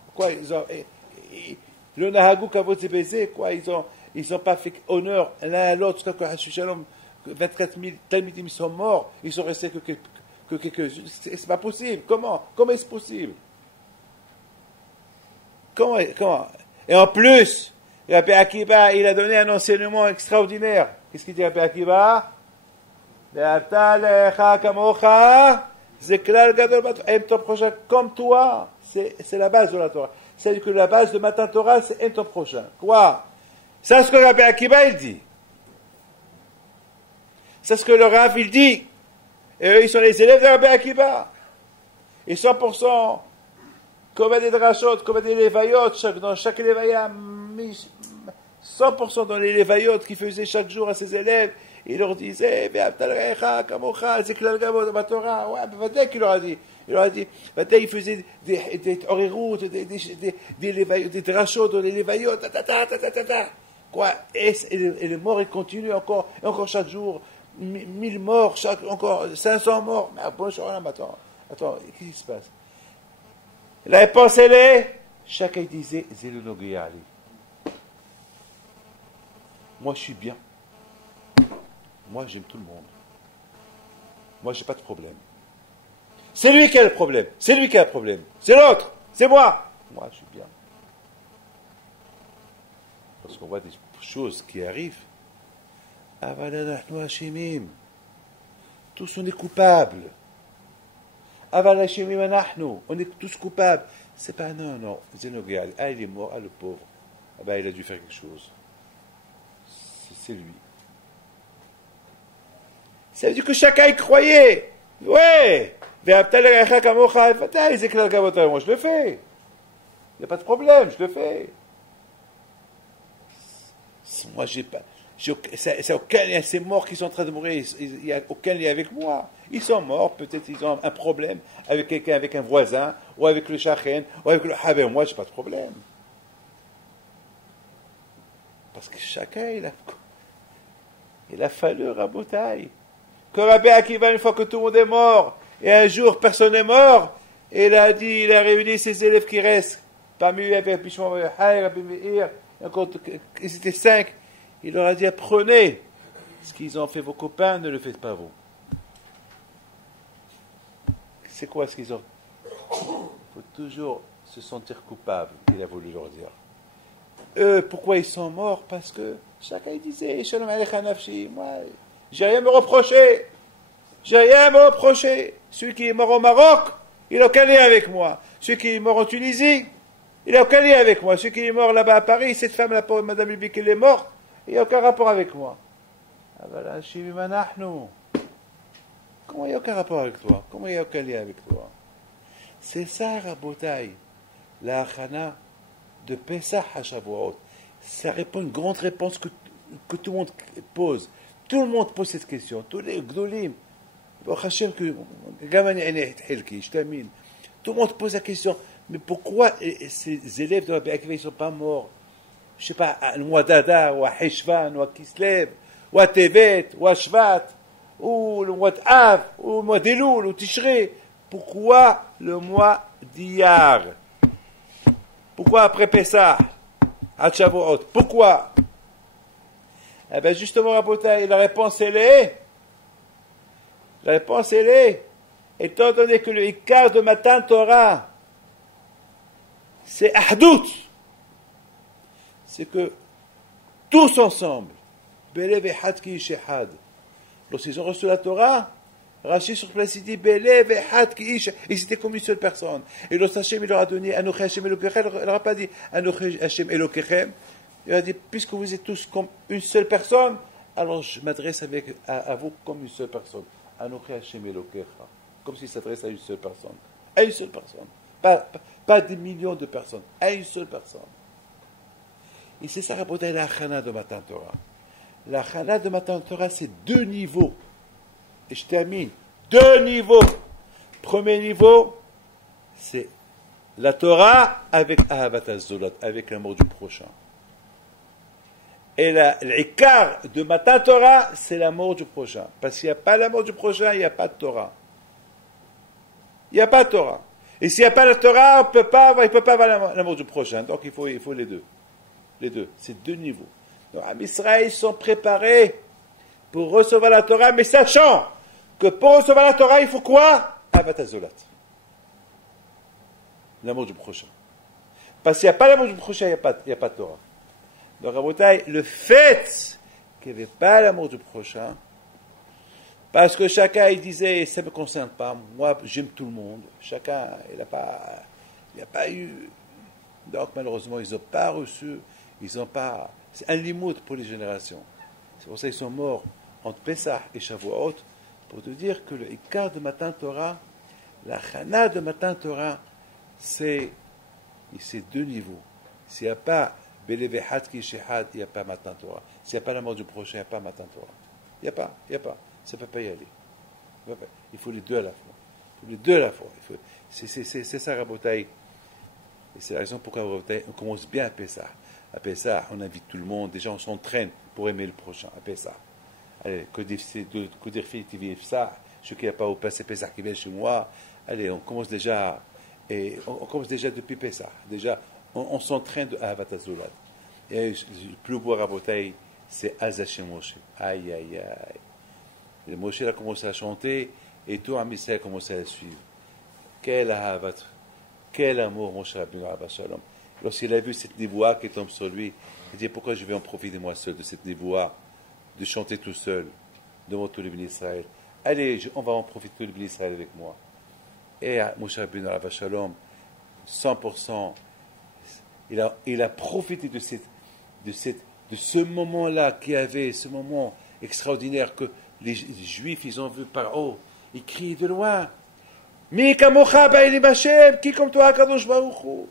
le Nahagou Kavod Zebezé, quoi, ils ont pas fait honneur l'un à l'autre, que Hashu Shalom, 24 000 Talmidim sont morts, ils sont restés que quelques-uns. C'est pas possible. Comment est-ce possible? Comment? Et en plus, Rabbi Akiva, il a donné un enseignement extraordinaire. Qu'est-ce qu'il dit Rabbi Akiva? Aime ton prochain comme toi. C'est la base de la Torah. C'est-à-dire que la base de Matan Torah, c'est aime ton prochain. Quoi? C'est ce que Rabbi Akiva, il dit. C'est ce que le Rav, il dit. Et eux, ils sont les élèves de Rabbi Akiva. Et 100%, comme des drachot, comme des lévayotes, dans chaque lévaya, 100% dans les lévayotes qu'il faisait chaque jour à ses élèves, il leur disait, c'est clair ma Torah. Ouais, peut-être qu'il leur a dit. Il leur a dit, peut-être il faisait des oreroutes, des drachot dans les lévayotes, quoi. Et les morts, ils continuent encore chaque jour. 1000 morts, encore 500 morts. Mais attends, qu'est-ce qui se passe? La réponse, elle est, chacun disait, Zelunogiyali. Moi, je suis bien. Moi, j'aime tout le monde. Moi, j'ai pas de problème. C'est lui qui a le problème. C'est lui qui a le problème. C'est l'autre. C'est moi. Moi, je suis bien. Parce qu'on voit des choses qui arrivent. Tous on est coupables. On est tous coupables. C'est pas non. Ah, il est mort, ah, le pauvre. Ah ben, il a dû faire quelque chose. C'est lui. Ça veut dire que chacun y croyait. Ouais. Moi, je le fais. Il n'y a pas de problème, je le fais. Moi, j'ai pas. C'est aucun lien, ces morts qui sont en train de mourir, il n'y a aucun lien avec moi. Ils sont morts, peut-être ils ont un problème avec quelqu'un, avec un voisin, ou avec le shachen, ou avec le haber. Moi, je n'ai pas de problème. Parce que chacun, il a fallu Rabotai. Que Rabbi Akiva, une fois que tout le monde est mort, et un jour personne n'est mort, et il a réuni ses élèves qui restent. Parmi eux, il y avait Rabbi Shimon, Rabbi Meir, ils étaient 5. Il leur a dit, apprenez ce qu'ils ont fait vos copains, ne le faites pas vous. C'est quoi ce qu'ils ont? Il faut toujours se sentir coupable, il a voulu leur dire. Eux, pourquoi ils sont morts? Parce que chacun disait, Shalom Aleichem Nafshi, moi, j'ai rien à me reprocher. Celui qui est mort au Maroc, il n'a aucun lien avec moi. Celui qui est mort en Tunisie, il n'a aucun lien avec moi. Celui qui est mort là-bas à Paris, cette femme, la pauvre Madame Lubic, elle est morte. Il n'y a aucun rapport avec moi. Comment il n'y a aucun rapport avec toi? Comment il n'y a aucun lien avec toi? C'est ça, Rabotai, la Hachana de Pesach à Shavuot. Ça répond une grande réponse que tout le monde pose. Tout le monde pose cette question. Tous les Gdolim. Tout le monde pose la question. Mais pourquoi ces élèves de Rabbi Akiva ne sont pas morts? Je ne sais pas, à mois d'Adar, ou à Heshvan, ou à Kislev, ou à Tevet, ou à Shvat, ou le mois d'Av, ou le mois d'Elul, ou Tishrei. Pourquoi le mois d'Iyar? Pourquoi après Pessah, à Shavuot? Pourquoi? Eh bien, justement, Rabotai, la réponse, elle est, étant donné que le Ikar de Matan Torah, c'est Ahdout, c'est que tous ensemble, Belev Echad Ki Ish Echad, lorsqu'ils ont reçu la Torah, Rashi sur place il dit Belev Echad Ki Ish, ils étaient comme une seule personne. Et lorsque Hashem il leur a donné Anochi Hashem Elokechem, il leur a pas dit Anochi Hashem Elokechem, il a dit puisque vous êtes tous comme une seule personne, alors je m'adresse à vous comme une seule personne. Anochi Hashem Elokecha, comme s'il s'adresse à une seule personne. À une seule personne. Pas des millions de personnes, à une seule personne. Et c'est ça, Rabotai, la Hachana de Matan Torah. La Hachana de Matan Torah, c'est 2 niveaux. Et je termine. 2 niveaux. Premier niveau, c'est la Torah avec Ahavat HaZolot, avec l'amour du prochain. Et l'Ikar de Matan Torah, c'est l'amour du prochain. Parce qu'il n'y a pas l'amour du prochain, il n'y a pas de Torah. Il n'y a pas de Torah. Et s'il n'y a pas de Torah, il ne peut pas avoir l'amour du prochain. Donc il faut les deux. Les deux. C'est 2 niveaux. Donc, les Israël sont préparés pour recevoir la Torah, mais sachant que pour recevoir la Torah, il faut quoi? Ahavat HaZolot. L'amour du prochain. Parce qu'il n'y a pas l'amour du prochain, il n'y a pas de Torah. Donc, Rabotai, le fait qu'il n'y avait pas l'amour du prochain, parce que chacun, il disait, ça ne me concerne pas, moi, j'aime tout le monde. Chacun, il n'y a pas eu. Donc, malheureusement, ils n'ont pas reçu, ils n'ont pas. C'est un limite pour les générations. C'est pour ça qu'ils sont morts entre Pessah et Shavuot, pour te dire que le Ikar de Matan Torah, la Chana de Matan Torah, c'est deux niveaux. S'il n'y a pas Belevehad Kishehad, il n'y a pas Matan Torah. S'il n'y a pas l'amour du prochain, il n'y a pas Matan Torah. Il n'y a pas. Ça ne peut pas y aller. Il faut les deux à la fois. C'est ça, Rabotai. Et c'est la raison pourquoi Rabotai, on commence bien à Pessah. À Pessah, on invite tout le monde. Déjà, on s'entraîne pour aimer le prochain. À Pessah. Allez, que des filles qui vivent ça, ceux qui n'ont pas au passé Pessah qui viennent chez moi. Allez, on commence déjà depuis Pessah. Déjà, on s'entraîne à Ahavat Hazolad. Et le plus beau Rabotai, c'est Azachim Moshe. Aïe, aïe, aïe. Et Moshe a commencé à chanter et tout Amisraël a commencé à le suivre. Quel ahavat, quel amour, Moshe Rabbeinu Abba Shalom. Lorsqu'il a vu cette névoie qui tombe sur lui, il dit pourquoi je vais en profiter moi seul de cette névoie, de chanter tout seul devant tout le béni Israël. Allez, on va en profiter tout le béni Israël avec moi. Et Moshe Rabbeinu Abba Shalom, 100%, il a profité de ce moment-là qu'il y avait, ce moment extraordinaire que les Juifs, ils ont vu par haut. Ils crient de loin. Mi kamocha ba'elim Hashem, qui comme toi, Kadosh Baruch Hu.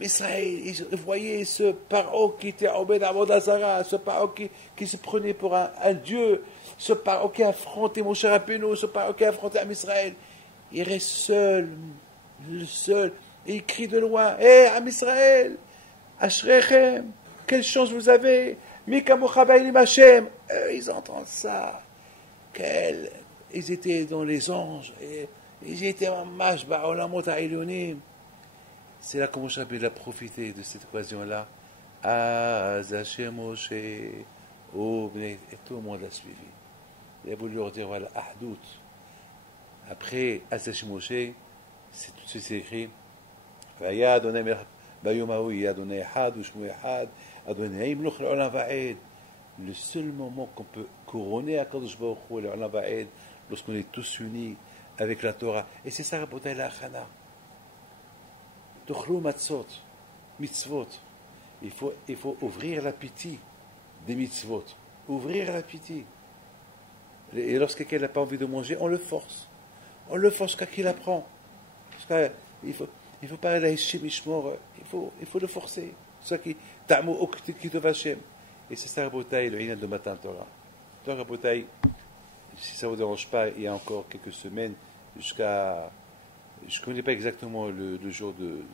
Israël, ils voyaient ce paro qui était Obed Avodah Zarah, ce paro qui se prenait pour un dieu, ce paro qui affrontait Moshe Rabbeinu, ce paro qui affrontait Israël. Il reste seul, et il crie de loin. Hé, Israël, Ashrechem, quelle chance vous avez. Mi kamocha ba'elim Hashem. Ils entendent ça. Ils étaient dans les anges, et ils étaient en mashba, olamot ha'ilyonim. C'est là que Moshe Rabbeinu a profité de cette occasion-là. Azashem Moshe, et tout le monde l'a suivi. Il a voulu leur dire, voilà, Ahdout. Après, Azashem Moshe, c'est tout de suite écrit, Vaya Adonai Bayomahu, Adonai Ehad, Ushmu Ehad, Adonai Imluch l'Olam Va'ed. Le seul moment qu'on peut couronner à Kadosh Baruch Hu, l'Olam Va'ed, lorsqu'on est tous unis avec la Torah. Et c'est ça, Rabotai la Chana. Tochlu matzot, mitzvot. Il faut ouvrir l'appétit des mitzvot. Ouvrir l'appétit. Et lorsque quelqu'un n'a pas envie de manger, on le force. On le force jusqu'à qu'il apprend. Il faut pas aller chez Mishmor. Il faut le forcer. C'est ça qui ta'mu okti Hashem. Et c'est ça, Rabotai, le Inan de Matan Torah. Donc, Rabotai, si ça ne vous dérange pas, il y a encore quelques semaines, jusqu'à. Je ne connais pas exactement le jour de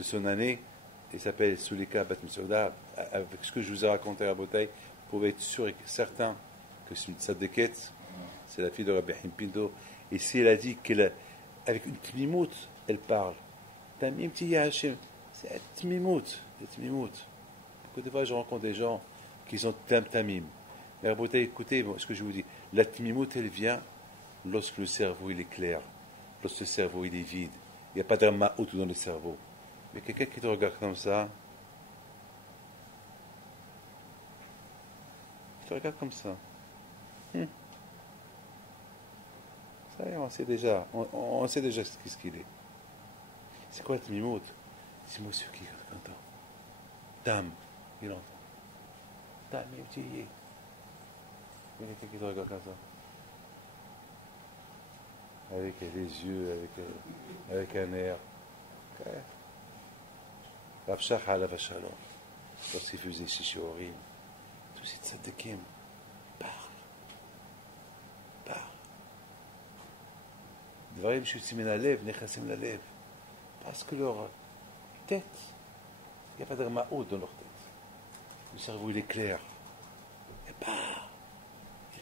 son année. Il s'appelle Sulika Bat Mitzvoda. Avec ce que je vous ai raconté à Rabotai, vous pouvez être sûr et certain que c'est une tzadeket. C'est la fille de Rabbi Pinto. Et si elle a dit qu'avec une tmimout, elle parle. Tamim Tiya Hashem. C'est un tmimout. Beaucoup de fois, je rencontre des gens qui ont tamim. Mais Rabotai, écoutez ce que je vous dis. La tmimout, elle vient lorsque le cerveau il est clair. Lorsque le cerveau il est vide, il n'y a pas de ma'out dans le cerveau. Mais quelqu'un qui te regarde comme ça, Ça y est, on sait déjà ce qu'il est. C'est quoi le tmimout? C'est monsieur qui entend. Dame, il entend. Dame, il dit, il y a quelqu'un qui te regarde comme ça. Avec les yeux, avec un air. Rabshach alav shalom. Lorsqu'il faisait Shishorim, tous ces tzadikim parlent. Dvarim shutzim lalev, nechasim lalev. Parce que leur tête, il n'y a pas de ma'oud dans leur tête. Le cerveau, il est clair. Il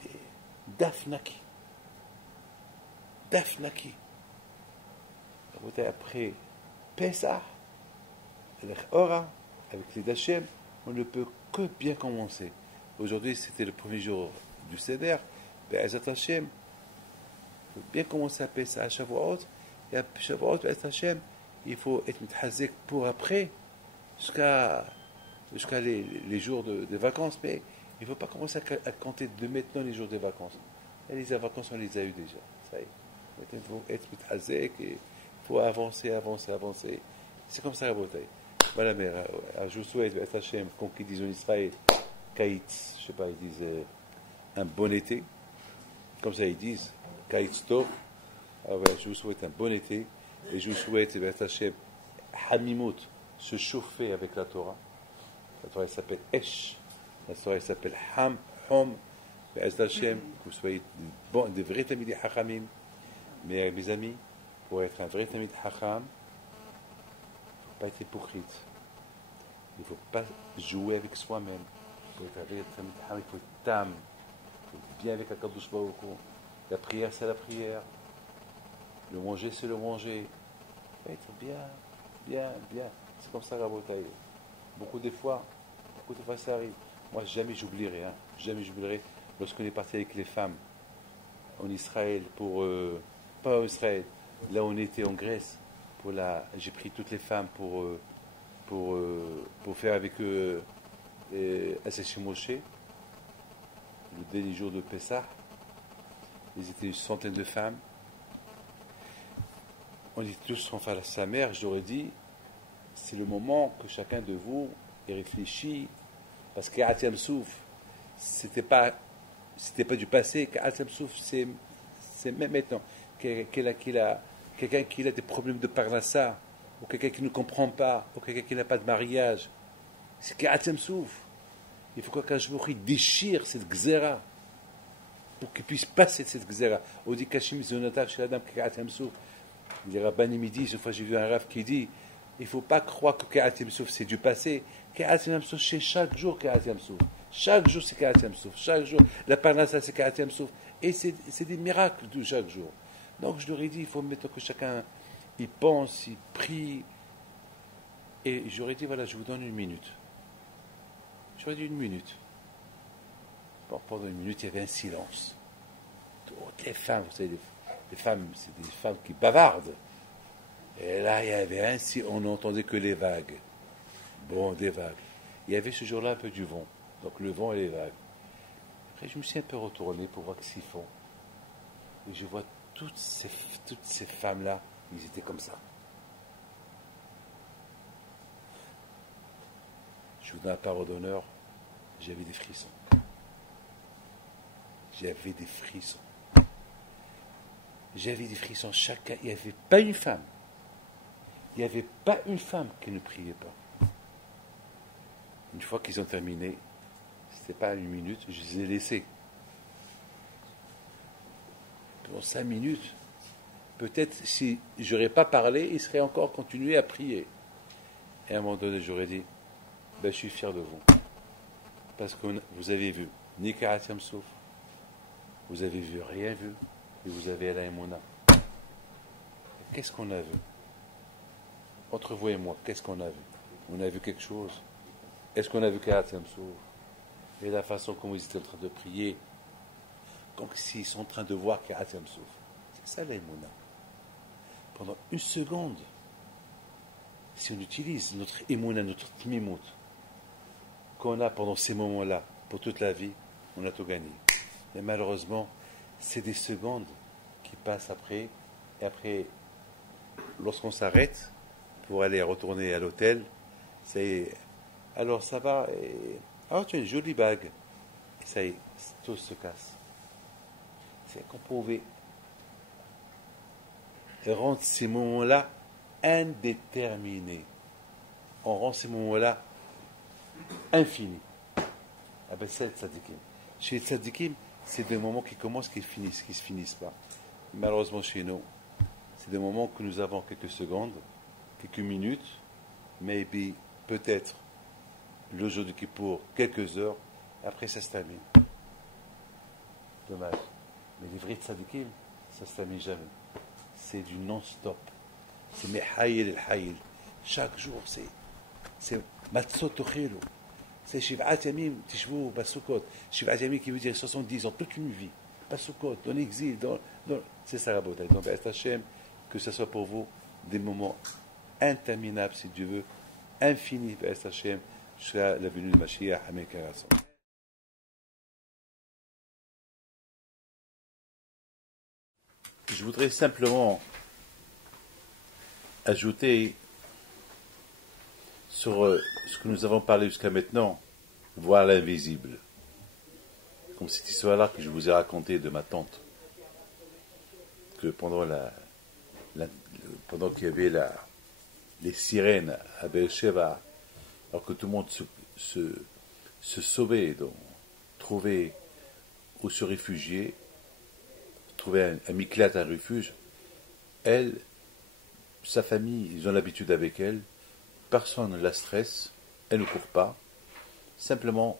est dafnaki. Après Pesach, avec les Dachem, on ne peut que bien commencer. Aujourd'hui, c'était le premier jour du Seder. Be'ezat Hashem, il faut bien commencer à Pesach à Shavuot. Et à Shavuot, Be'ezat Hashem, il faut être mitchazek pour après, jusqu'à jusqu'à les jours de vacances, mais il ne faut pas commencer à compter de maintenant les jours de vacances. Et les vacances, on les a eues déjà. Ça y est. Il faut être azek et il faut avancer, avancer, avancer. C'est comme ça la bataille. Voilà, mais je vous souhaite, Hachem, comme ils disent en Israël, Kaïtz, je ne sais pas, ils disent un bon été. Comme ça, ils disent, Kaïtz Tov. Alors, voilà, je vous souhaite un bon été. Et je vous souhaite, Hachem, Hamimut, se chauffer avec la Torah. La Torah, elle s'appelle Esh. La Torah, elle s'appelle Ham, Hom. Hachem, que vous soyez des vrais Tamidi Hachamim. Mais mes amis, pour être un vrai Tamid Hacham, il ne faut pas être hypocrite. Il ne faut pas jouer avec soi-même. Pour être un vrai Tamid Hacham, il faut être tam. Il faut être bien avec Akadosh Baruch Hu. La prière, c'est la prière. Le manger, c'est le manger. Il faut être bien, bien, bien. C'est comme ça la bataille. Beaucoup de fois, ça arrive. Moi, jamais j'oublierai. Jamais j'oublierai lorsqu'on est parti avec les femmes en Israël pas en Israël, là on était en Grèce, j'ai pris toutes les femmes pour faire avec eux Assassin Moshe, le dernier jour de Pessah. Ils étaient une centaine de femmes. On était tous en face à sa mère. Je leur ai dit, c'est le moment que chacun de vous ait réfléchi, parce que Atem Souf, c'était pas du passé, qu'Atem Souf, c'est même maintenant. Quelqu'un qui a des problèmes de parnassa, ou quelqu'un qui ne comprend pas, ou quelqu'un qui n'a pas de mariage, c'est qu'Atem Souf. Il faut qu'Akash déchire cette gzera pour qu'il puisse passer cette gzera. On dit Kashim Zonatar chez la dame qu'Atem Souf. Les rabbins me disent, une fois j'ai vu un rav qui dit, il ne faut pas croire que Ka'atem Souf c'est du passé. Ka'atem Souf c'est chaque jour Ka'atem Souf. Chaque jour c'est Ka'atem Souf. Chaque jour, la parnassa c'est Ka'atem Souf. Et c'est des miracles de chaque jour. Donc je leur ai dit, il faut maintenant que chacun y pense, y prie. Et j'aurais dit, voilà, je vous donne 1 minute. J'aurais dit 1 minute. Bon, pendant 1 minute, il y avait un silence. Toutes les femmes, vous savez, les femmes, c'est des femmes qui bavardent. Et là, il y avait un silence, on n'entendait que les vagues. Bon, des vagues. Il y avait ce jour-là un peu du vent. Donc le vent et les vagues. Après, je me suis un peu retourné pour voir ce qu'ils font. Et je vois toutes ces femmes-là, ils étaient comme ça. Je vous donne la parole d'honneur, j'avais des frissons. J'avais des frissons. J'avais des frissons. Chacun, il n'y avait pas une femme. Il n'y avait pas une femme qui ne priait pas. Une fois qu'ils ont terminé, c'était pas 1 minute, je les ai laissés. Pendant 5 minutes, peut-être si je n'aurais pas parlé, ils seraient encore continués à prier. Et à un moment donné, j'aurais dit, je suis fier de vous. Parce que vous avez vu, ni Ka'atem Souf, vous avez vu rien vu, et vous avez la Emouna. Qu'est-ce qu'on a vu? Entre vous et moi, qu'est-ce qu'on a vu? On a vu quelque chose? Est-ce qu'on a vu Ka'atem Souf? Et la façon comme ils étaient en train de prier, comme s'ils sont en train de voir Ka'atem Souf. C'est ça la Emouna. Pendant 1 seconde, si on utilise notre Emouna, notre Tmimout, qu'on a pendant ces moments-là, pour toute la vie, on a tout gagné. Mais malheureusement, c'est des secondes qui passent après, et après, lorsqu'on s'arrête pour aller retourner à l'hôtel, c'est alors ça va, tu as une jolie bague, et ça y est, tout se casse. C'est qu'on pouvait rendre ces moments-là indéterminés. On rend ces moments-là infinis. Ah ben c'est le tzadikim. Chez les tzadikim, c'est des moments qui commencent, qui se finissent pas. Malheureusement chez nous, c'est des moments que nous avons quelques secondes, quelques minutes, maybe, peut-être, le jour du Kippour, quelques heures, et après ça se termine. Dommage. Mais les vrais tzadikim, ça se termine jamais. C'est du non-stop. C'est Mehayel el-Hayel. Chaque jour, c'est Matzot Tochelu. C'est Shiv'at Yamim, Tishvou, Basukot. Shiv'at Yamim qui veut dire 70 ans, toute une vie. Basukot, dans l'exil, c'est ça la beauté. Donc, Hachem, que ce soit pour vous des moments interminables, si Dieu veut, infinis, Hachem. jusqu'à la venue de Mashiach, Amen Karason. Je voudrais simplement ajouter sur ce que nous avons parlé jusqu'à maintenant, voir l'invisible. Comme cette histoire-là que je vous ai racontée de ma tante, que pendant qu'il y avait les sirènes à Beersheba, alors que tout le monde se sauvait, donc trouvait où se réfugier, trouvait un miklat, un refuge, elle, sa famille, ils ont l'habitude avec elle, personne ne la stresse, elle ne court pas, simplement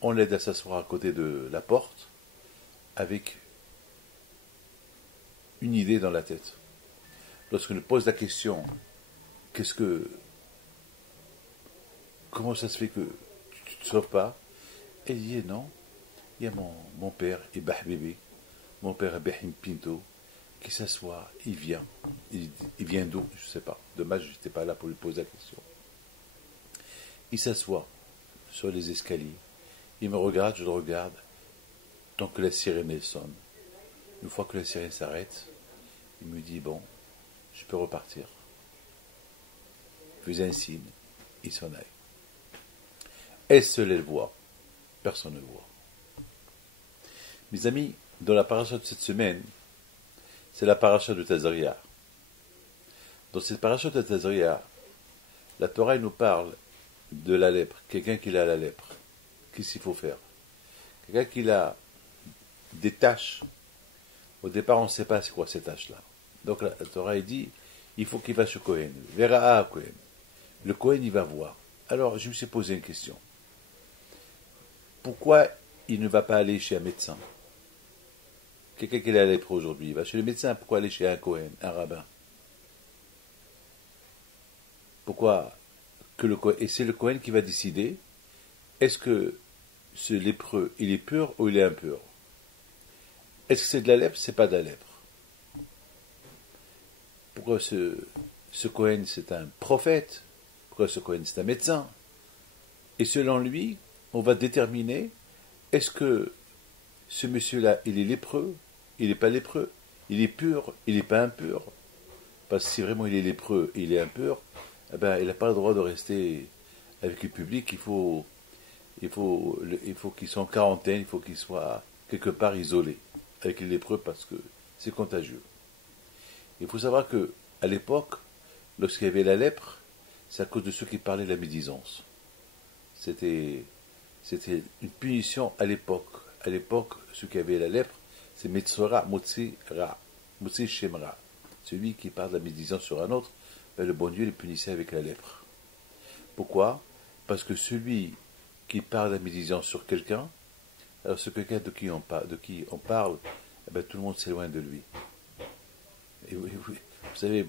on l'aide à s'asseoir à côté de la porte avec une idée dans la tête. Lorsqu'on nous pose la question, comment ça se fait que tu ne te sauves pas? Elle dit non, il y a mon père, Ibah Bébé, mon père Ibrahim Pinto, qui s'assoit, il vient. Il vient d'où? Je ne sais pas. Dommage, je n'étais pas là pour lui poser la question. Il s'assoit sur les escaliers. Il me regarde, je le regarde, tant que la sirène sonne. Une fois que la sirène s'arrête, il me dit, bon, je peux repartir. Il faisait un signe, il s'en aille. Elle seule, elle voit. Personne ne voit. Mes amis, dans la paracha de cette semaine, c'est la paracha de Tazria. Dans cette paracha de Tazria, la Torah nous parle de la lèpre, quelqu'un qui a la lèpre. Qu'est-ce qu'il faut faire? Quelqu'un qui a des taches. Au départ, on ne sait pas c'est quoi ces taches-là. Donc la Torah dit, il faut qu'il va chez Cohen. Vera Cohen. Le Cohen, il va voir. Alors, je me suis posé une question. Pourquoi il ne va pas aller chez un médecin? Quelqu'un qui est à la lèpre aujourd'hui, il va chez le médecin. Pourquoi aller chez un Cohen, un rabbin? Pourquoi que le Cohen, et c'est le Cohen qui va décider, est-ce que ce lépreux, il est pur ou il est impur? Est-ce que c'est de la lèpre? C'est pas de la lèpre. Pourquoi ce Cohen, c'est un prophète? Pourquoi ce Cohen, c'est un médecin? Et selon lui, on va déterminer, est-ce que ce monsieur-là, il est lépreux? Il n'est pas lépreux? Il est pur? Il n'est pas impur? Parce que si vraiment il est lépreux et il est impur, eh ben, il n'a pas le droit de rester avec le public. Il faut qu'il soit en quarantaine, il faut qu'il soit quelque part isolé avec les lépreux parce que c'est contagieux. Il faut savoir que à l'époque, lorsqu'il y avait la lèpre, c'est à cause de ceux qui parlaient de la médisance. C'était une punition à l'époque. À l'époque, ceux qui avaient la lèpre, c'est Metzora, Motzi Ra, Motzi Shemra. Celui qui parle de la médisance sur un autre, ben le bon Dieu le punissait avec la lèpre. Pourquoi? Parce que celui qui parle de la médisance sur quelqu'un, alors ce quelqu'un de qui on parle, eh ben, tout le monde s'éloigne de lui. Et vous savez,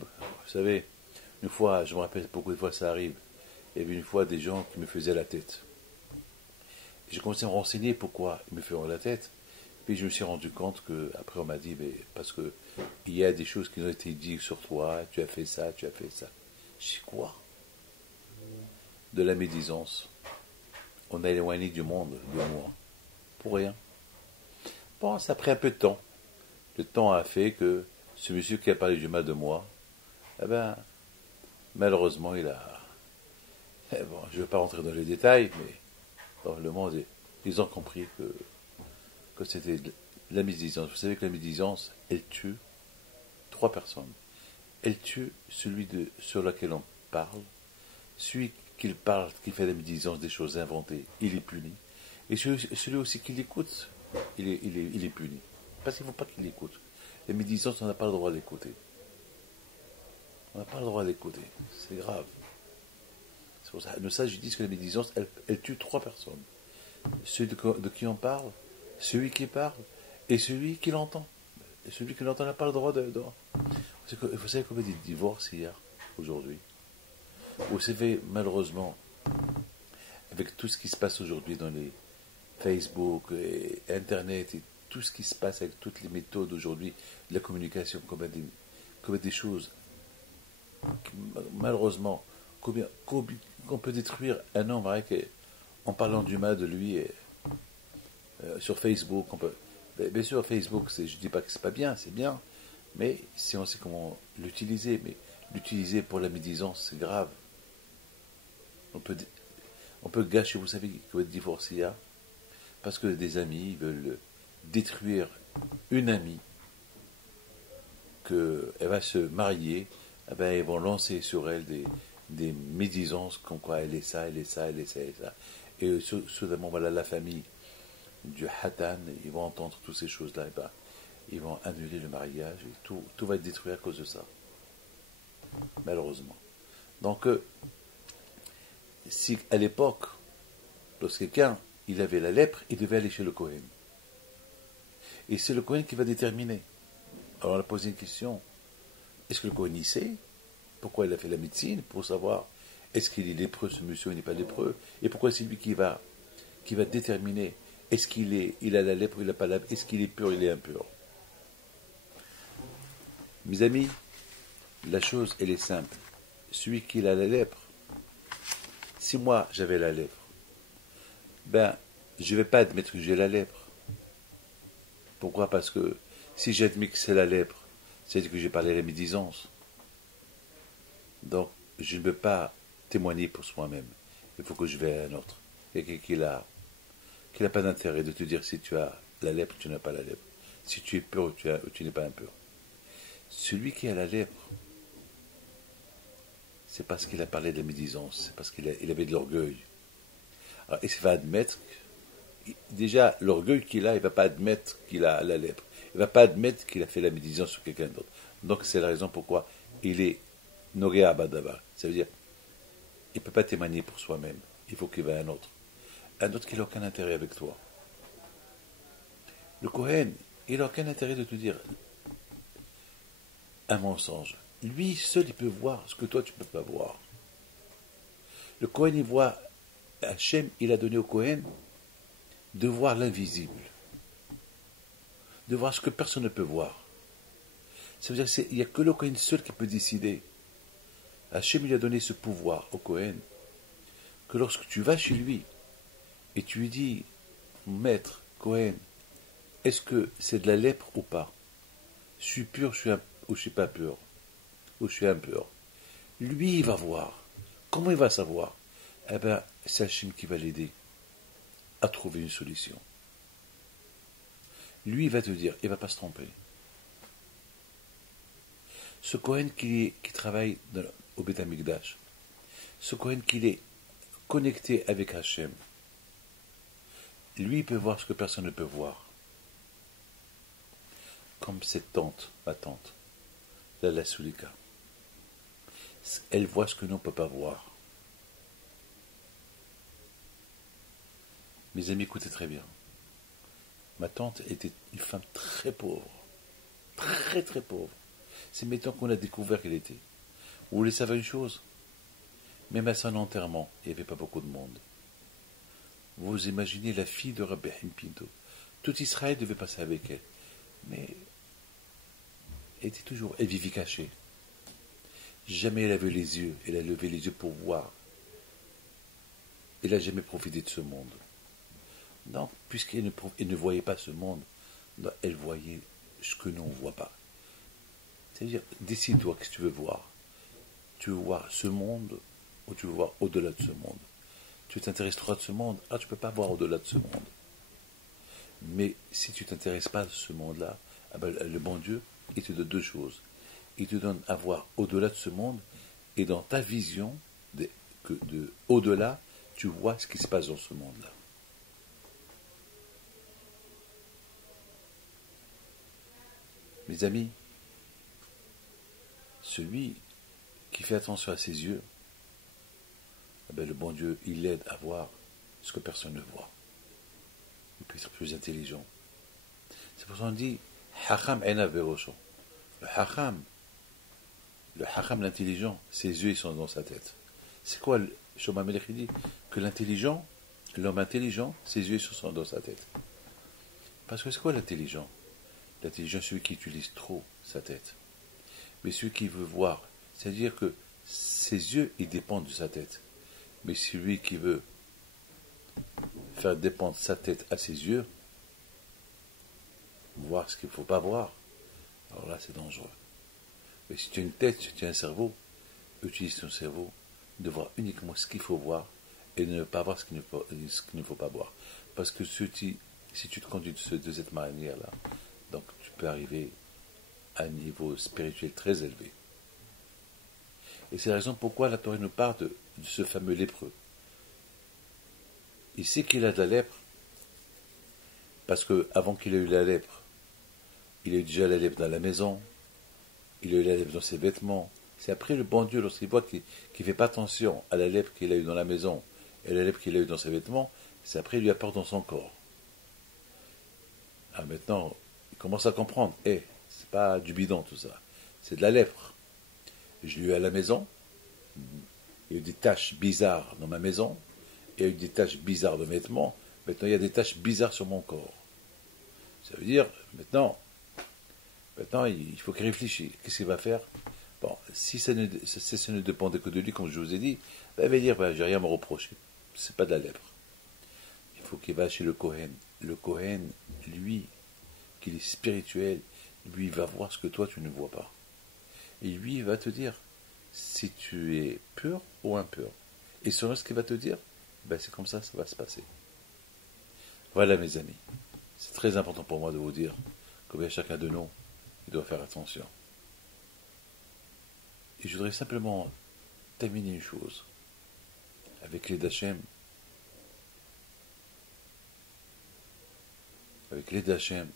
une fois, je me rappelle beaucoup de fois ça arrive, il y avait une fois des gens qui me faisaient la tête. Et j'ai commencé à me renseigner pourquoi ils me faisaient la tête. Puis je me suis rendu compte que, après on m'a dit, mais parce que il y a des choses qui ont été dites sur toi, tu as fait ça, tu as fait ça. Je dis quoi? De la médisance. On a éloigné du monde, de moi. Pour rien. Bon, ça a pris un peu de temps. Le temps a fait que ce monsieur qui a parlé du mal de moi, eh ben, malheureusement, il a... bon, je ne vais pas rentrer dans les détails, mais bon, le monde, ils ont compris que c'était de la médisance. Vous savez que la médisance, elle tue 3 personnes. Elle tue celui sur lequel on parle, celui qui parle, qui fait la médisance des choses inventées, il est puni. Et celui aussi qui l'écoute, il est puni. Parce qu'il ne faut pas qu'il l'écoute. La médisance, on n'a pas le droit d'écouter. On n'a pas le droit d'écouter. C'est grave. C'est pour ça. De ça, je dis que la médisance, elle tue 3 personnes. Celui de qui on parle, celui qui parle, et celui qui l'entend. Et celui qui l'entend n'a pas le droit de... Vous savez combien de divorces il y a aujourd'hui? Vous savez, malheureusement, avec tout ce qui se passe aujourd'hui dans les Facebook et Internet et tout ce qui se passe avec toutes les méthodes aujourd'hui de la communication, comme des choses, malheureusement, qu'on peut détruire un homme en parlant du mal de lui sur Facebook. Bien sûr, Facebook, je ne dis pas que c'est pas bien, c'est bien, mais si on sait comment l'utiliser, mais l'utiliser pour la médisance, c'est grave. On peut gâcher, vous savez, que votre divorcé a, parce que des amis veulent détruire une amie, qu'elle va se marier, eh ben, ils vont lancer sur elle des médisances comme quoi elle est ça, elle est ça, elle est ça, elle est ça. Et soudainement, voilà la famille du Hatan, ils vont entendre toutes ces choses-là, et ben, ils vont annuler le mariage, et tout va être détruit à cause de ça. Malheureusement. Donc, si à l'époque, lorsque quelqu'un il avait la lèpre, il devait aller chez le Kohen. Et c'est le Kohen qui va déterminer. Alors on a posé une question. Est-ce que le Kohen y sait pourquoi il a fait la médecine, pour savoir est-ce qu'il est lépreux, ce monsieur, il n'est pas lépreux, et pourquoi c'est lui qui va déterminer est-ce il a la lèpre ou il n'a pas la lèpre, est-ce qu'il est pur ou il est impur. Mes amis, la chose, elle est simple. Celui qui a la lèpre, si moi j'avais la lèpre, ben, je ne vais pas admettre que j'ai la lèpre. Pourquoi? Parce que si j'admets que c'est la lèpre, c'est-à-dire que j'ai parlé à la médisance. Donc, je ne peux pas témoigner pour moi-même. Il faut que je vais à un autre. Quelqu'un qui n'a pas d'intérêt de te dire si tu as la lèpre ou tu n'as pas la lèpre. Si tu es pur ou tu n'es pas impur. Celui qui a la lèpre, c'est parce qu'il a parlé de la médisance, c'est parce qu'il avait de l'orgueil. Alors, il va admettre, déjà, l'orgueil qu'il a, il ne va pas admettre qu'il a la lèpre. Il ne va pas admettre qu'il a fait la médisance sur quelqu'un d'autre. Donc, c'est la raison pourquoi il est Nogé Abadaba. Ça veut dire, il ne peut pas témoigner pour soi-même. Il faut qu'il y ait un autre. Un autre qui n'a aucun intérêt avec toi. Le Kohen, il n'a aucun intérêt de te dire un mensonge. Lui seul, il peut voir ce que toi, tu ne peux pas voir. Le Kohen, il voit, Hachem, il a donné au Kohen de voir l'invisible. De voir ce que personne ne peut voir. Ça veut dire qu'il n'y a que le Kohen seul qui peut décider. Hachem, il a donné ce pouvoir au Kohen, que lorsque tu vas chez lui, et tu lui dis, maître, Kohen, est-ce que c'est de la lèpre ou pas? Je suis pur, ou je suis pas pur, ou je suis impur. Lui, il va voir. Comment il va savoir? Eh bien, c'est Hachem qui va l'aider à trouver une solution. Lui, il va te dire, il ne va pas se tromper. Ce Kohen qui travaille au Beth Amikdash, ce Kohen qui est connecté avec Hachem, lui, il peut voir ce que personne ne peut voir. Comme cette tante, ma tante, la Soulika. Elle voit ce que nous ne peut pas voir. Mes amis, écoutez très bien. Ma tante était une femme très pauvre. Très très pauvre. C'est maintenant qu'on a découvert qu'elle était. Vous voulez savoir une chose? Même à son enterrement, il n'y avait pas beaucoup de monde. Vous imaginez la fille de Rabbi Haim Pinto. Tout Israël devait passer avec elle. Mais elle vivait cachée. Jamais elle avait les yeux. Elle a levé les yeux pour voir. Elle n'a jamais profité de ce monde. Donc, puisqu'elle ne voyait pas ce monde, elle voyait ce que nous on ne voit pas. C'est-à-dire, décide-toi ce que tu veux voir. Tu veux voir ce monde ou tu veux voir au-delà de ce monde. Tu t'intéresses trop de ce monde, tu ne peux pas voir au-delà de ce monde. Mais si tu ne t'intéresses pas à ce monde-là, le bon Dieu, il te donne deux choses. Il te donne à voir au-delà de ce monde, et dans ta vision au-delà, tu vois ce qui se passe dans ce monde-là. Mes amis, celui qui fait attention à ses yeux, le bon Dieu, il l'aide à voir ce que personne ne voit. Il peut être plus intelligent. C'est pour ça qu'on dit Hacham Einav Berosho. Le Hacham, l'intelligent, ses yeux ils sont dans sa tête. C'est quoi Shlomo HaMelech dit que l'homme intelligent, ses yeux sont dans sa tête. Parce que c'est quoi l'intelligent? L'intelligent, celui qui utilise trop sa tête. Mais celui qui veut voir, c'est-à-dire que ses yeux, ils dépendent de sa tête. Mais celui qui veut faire dépendre sa tête à ses yeux, voir ce qu'il ne faut pas voir, alors là c'est dangereux. Mais si tu as une tête, si tu as un cerveau, utilise ton cerveau de voir uniquement ce qu'il faut voir et de ne pas voir ce qu'il ne faut pas voir. Parce que si tu te conduis de cette manière-là, donc tu peux arriver à un niveau spirituel très élevé. Et c'est la raison pourquoi la Torah nous parle de ce fameux lépreux. Il sait qu'il a de la lèpre, parce qu'avant qu'il ait eu la lèpre, il a eu déjà la lèpre dans la maison, il a eu la lèpre dans ses vêtements. C'est après le bon Dieu, lorsqu'il voit qu'il ne fait pas attention à la lèpre qu'il a eue dans la maison et à la lèpre qu'il a eue dans ses vêtements, c'est après il lui apporte dans son corps. Ah, maintenant, il commence à comprendre, c'est pas du bidon tout ça, c'est de la lèpre. Je l'ai eu à la maison, il y a eu des taches bizarres dans ma maison, il y a eu des taches bizarres de vêtements, maintenant il y a des taches bizarres sur mon corps. Ça veut dire, maintenant il faut qu'il réfléchisse. Qu'est-ce qu'il va faire? Bon, si ça ne dépendait que de lui, comme je vous ai dit, il va dire, j'ai rien à me reprocher. C'est pas de la lèpre. Il faut qu'il va chez le Kohen. Le Kohen, lui, qui est spirituel, lui, il va voir ce que toi, tu ne vois pas. Et lui, il va te dire si tu es pur ou impur. Et selon ce qu'il va te dire, c'est comme ça va se passer. Voilà, mes amis. C'est très important pour moi de vous dire que chacun de nous, il doit faire attention. Et je voudrais simplement terminer une chose avec l'aide d'Hachem. Avec l'aide d'Hachem,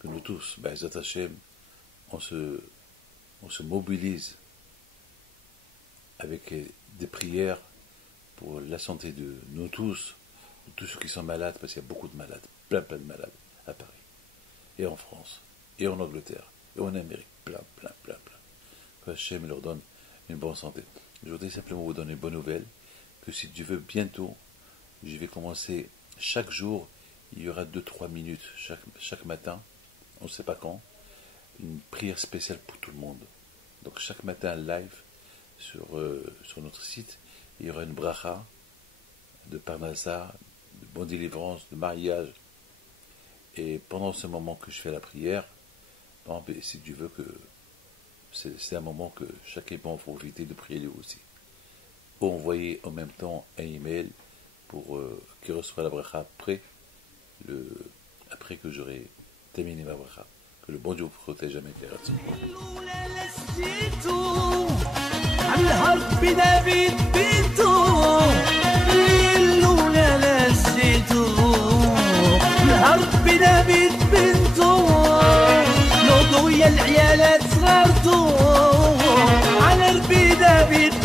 que nous tous, B'ezrat Hachem, on se mobilise avec des prières pour la santé de nous tous, de tous ceux qui sont malades, parce qu'il y a beaucoup de malades, plein de malades à Paris, et en France, et en Angleterre, et en Amérique, plein. Que Hachem leur donne une bonne santé. Je voudrais simplement vous donner une bonne nouvelle, que si Dieu veut, bientôt, je vais commencer chaque jour, il y aura 2-3 minutes chaque matin, on ne sait pas quand, une prière spéciale pour tout le monde. Donc chaque matin, live, sur notre site, il y aura une bracha de parnassa, de bonne délivrance, de mariage. Et pendant ce moment que je fais la prière, si Dieu veut que c'est un moment que chacun peut en profiter de prier lui aussi. Ou envoyer en même temps un email pour qu'il reçoive la bracha après que j'aurai terminé ma bracha. Que le bon Dieu vous protège à mes frères. العيالات صغرتو على ربي دافيد